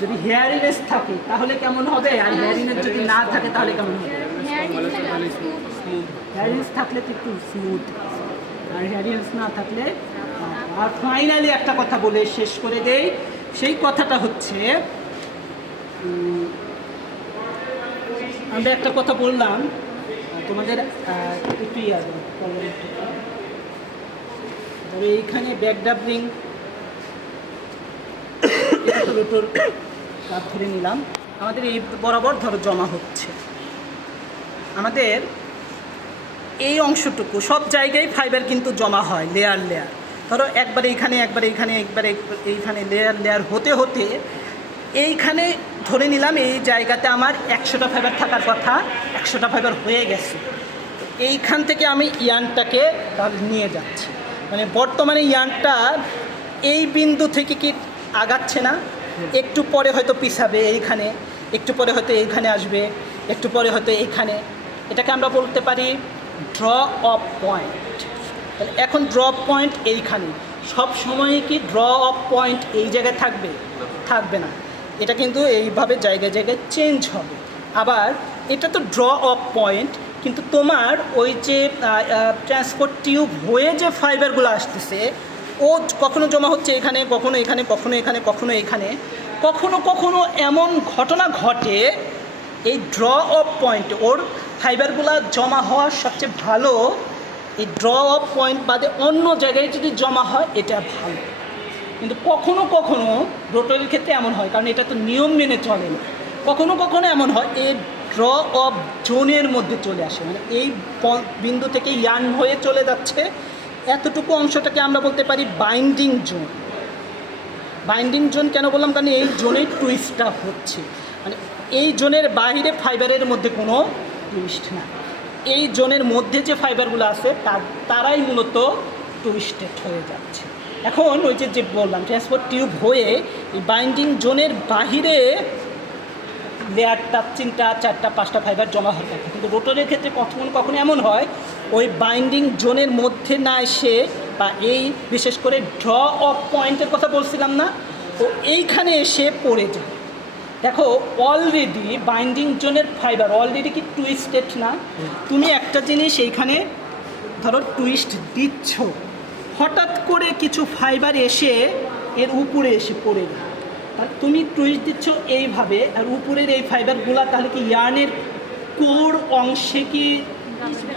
যদি হেয়ারিনেস থাকে তাহলে কেমন হবে, আর হেয়ারিনেস যদি না থাকে তাহলে কেমন হবে? হেয়ারিনেস থাকলে তো একটু স্মুথ, আর হেয়ারিনেস না থাকলে। আর ফাইনালি একটা কথা বলে শেষ করে দেই, সেই কথাটা হচ্ছে আমরা একটা কথা বললাম তোমাদের একটু তবে এইখানে ব্যাক ডাবলিং রোটর কাপ ধরে নিলাম, আমাদের এই বরাবর ধরো জমা হচ্ছে। আমাদের এই অংশটুকু সব জায়গায় ফাইবার কিন্তু জমা হয় লেয়ার লেয়ার, ধরো একবার এইখানে, একবার এইখানে, একবার এইখানে লেয়ার লেয়ার হতে হতে এইখানে ধরে নিলাম এই জায়গাতে আমার 100টা ফাইবার থাকার কথা, 100টা ফাইবার হয়ে গেছে। এইখান থেকে আমি ইয়ানটাকে তাহলে নিয়ে যাচ্ছি, মানে বর্তমানে ইয়ানটা এই বিন্দু থেকে কি আগাচ্ছে না, একটু পরে হয়তো পিছাবে এইখানে, একটু পরে হয়তো এইখানে আসবে, একটু পরে হয়তো এইখানে। এটাকে আমরা বলতে পারি ড্র অফ পয়েন্ট। তাহলে এখন ড্রপ পয়েন্ট এইখানে, সব সময় কি ড্র অফ পয়েন্ট এই জায়গায় থাকবে? থাকবে না, এটা কিন্তু এইভাবে জায়গায় জায়গায় চেঞ্জ হবে। আবার এটা তো ড্র অফ পয়েন্ট, কিন্তু তোমার ওই যে ট্রান্সপোর্ট টিউব হয়ে যে ফাইবারগুলো আসতেছে, ও কখনো জমা হচ্ছে এখানে, কখনো এখানে, কখনো এখানে, কখনো এখানে। কখনো কখনো এমন ঘটনা ঘটে এই ড্র অফ পয়েন্ট, ওর ফাইবারগুলো জমা হওয়ার সবচেয়ে ভালো এই ড্র অফ পয়েন্ট বাদে অন্য জায়গায় যদি জমা হয় এটা ভালো। কিন্তু কখনো কখনো রোটরের ক্ষেত্রে এমন হয়, কারণ এটা তো নিয়ম মেনে চলে না, কখনো কখনো এমন হয় এই ড্র অফ জোনের মধ্যে চলে আসে, মানে এই বিন্দু থেকে ইয়ান হয়ে চলে যাচ্ছে, এতটুকু অংশটাকে আমরা বলতে পারি বাইন্ডিং জোন। বাইন্ডিং জোন কেন বললাম? কারণ এই জোনেই টুইস্টটা হচ্ছে, মানে এই জোনের বাইরে ফাইবারের মধ্যে কোনো টুইস্ট না, এই জোনের মধ্যে যে ফাইবারগুলো আছে তারাই মূলত টুইস্টেড হয়ে যাচ্ছে। এখন ওই যে বললাম ট্রান্সপোর্ট টিউব হয়ে এই বাইন্ডিং জোনের বাহিরে লেয়ারটা 3টা 4টা 5টা ফাইবার জমা হয়ে থাকে, কিন্তু রোটরের ক্ষেত্রে কখনো কখনো এমন হয় ওই বাইন্ডিং জোনের মধ্যে না এসে, বা এই বিশেষ করে ড্র অফ পয়েন্টের কথা বলছিলাম না, তো এইখানে এসে পড়ে যায়। দেখো অলরেডি বাইন্ডিং জোনের ফাইবার অলরেডি কি টুইস্টেড না? তুমি একটা জিনিস এইখানে ধরো টুইস্ট দিচ্ছ, হঠাৎ করে কিছু ফাইবার এসে এর উপরে এসে পড়ে যায়, আর তুমি টুইস্ট দিচ্ছ এইভাবে, আর উপরের এই ফাইবারগুলো তাহলে কি ইয়ার্নের কোর অংশে কি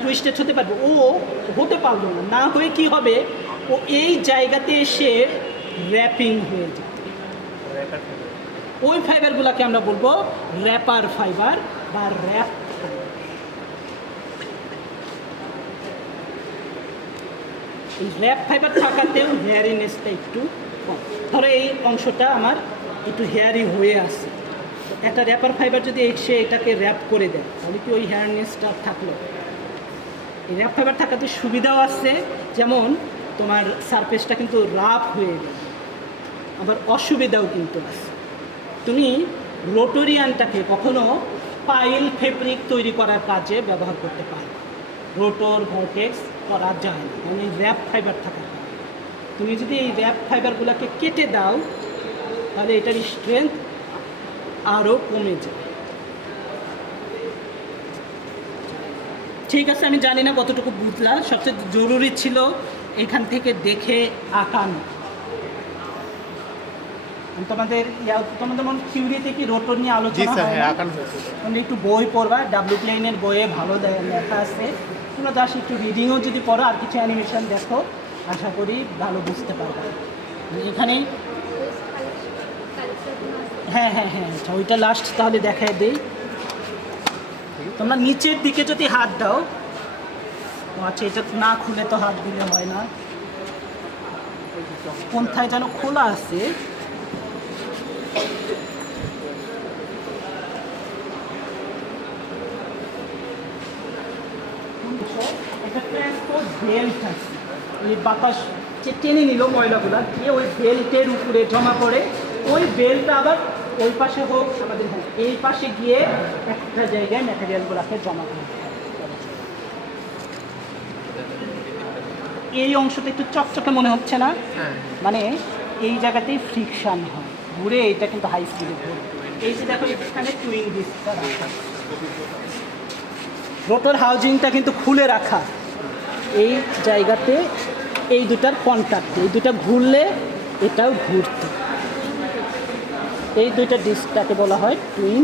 টুইস্টেড হতে পারবে? ও হতে পারলো না, না হয়ে কি হবে, ও এই জায়গাতে এসে র্যাপিং হয়ে যায়। ওই ফাইবারগুলোকে আমরা বলবো র্যাপার ফাইবার বা র্যাপ। এই র্যাপ ফাইবার থাকাতেও হেয়ারিনেসটা একটু কম। ধরো এই অংশটা আমার একটু হেয়ারি হয়ে আসে, একটা র্যাপার ফাইবার যদি এসে এটাকে র্যাপ করে দেয় তাহলে কি ওই হেয়ারনেসটা থাকলো। এই র্যাপ ফাইবার থাকাতে সুবিধাও আছে, যেমন তোমার সারফেসটা কিন্তু রাফ হয়ে যায়, আবার অসুবিধাও কিন্তু আছে। তুমি রোটোরিয়ানটাকে কখনো পাইল ফেব্রিক তৈরি করার কাজে ব্যবহার করতে পারো, রোটর ভর্টেক্স করা যায় না, মানে র্যাপ ফাইবার থাকার কারণে। তুমি যদি এই র্যাপ ফাইবারগুলোকে কেটে দাও তাহলে এটার স্ট্রেংথ আরও কমে যায়। ঠিক আছে, আমি জানি না কতটুকু বুঝলা, সবচেয়ে জরুরি ছিল এখান থেকে দেখে আঁকানো। তোমাদের মনে থিওরিতে কি রোটর নিয়ে আলোচনা হয় না? তোমরা একটু বই পড়বা, WPLN-এর বইয়ে ভালো লেখা আছে, তোমরা জাস্ট একটু রিডিংও যদি পড়ো আর কিছু অ্যানিমেশন দেখো, আশা করি ভালো বুঝতে পারবে। এখানে হ্যাঁ হ্যাঁ হ্যাঁ, আচ্ছা ওইটা লাস্ট তাহলে দেখায় দেই। তোমরা নিচের দিকে যদি হাত দাও, আচ্ছা এটা না খুলে তো হাত দিলে হয় না, কোনথায় যেন খোলা আছে, বেল্ট আছে, এই বাতাস যে টেনে নিল ময়লাগুলা গিয়ে ওই বেল্টের উপরে জমা পড়ে, ওই বেল্টটা আবার ওই পাশে হোক আমাদের এই পাশে গিয়ে একটা জায়গায় ম্যাটেরিয়ালগুলোকে জমা করে। এই অংশটা একটু চকচকে মনে হচ্ছে না? মানে এই জায়গাতেই ফ্রিকশান হয়, ঘুরে এইটা কিন্তু হাই স্পিডে ঘুরে। এই যে দেখো এখানে টুইং ডিস্কটা রাখা, রোটর হাউজিংটা কিন্তু খুলে রাখা, এই জায়গাতে এই দুটার কন্ট্যাক্ট, এই দুটা ঘুরলে এটাও ঘুরত। এই দুইটা ডিস্কটাকে বলা হয় টুইন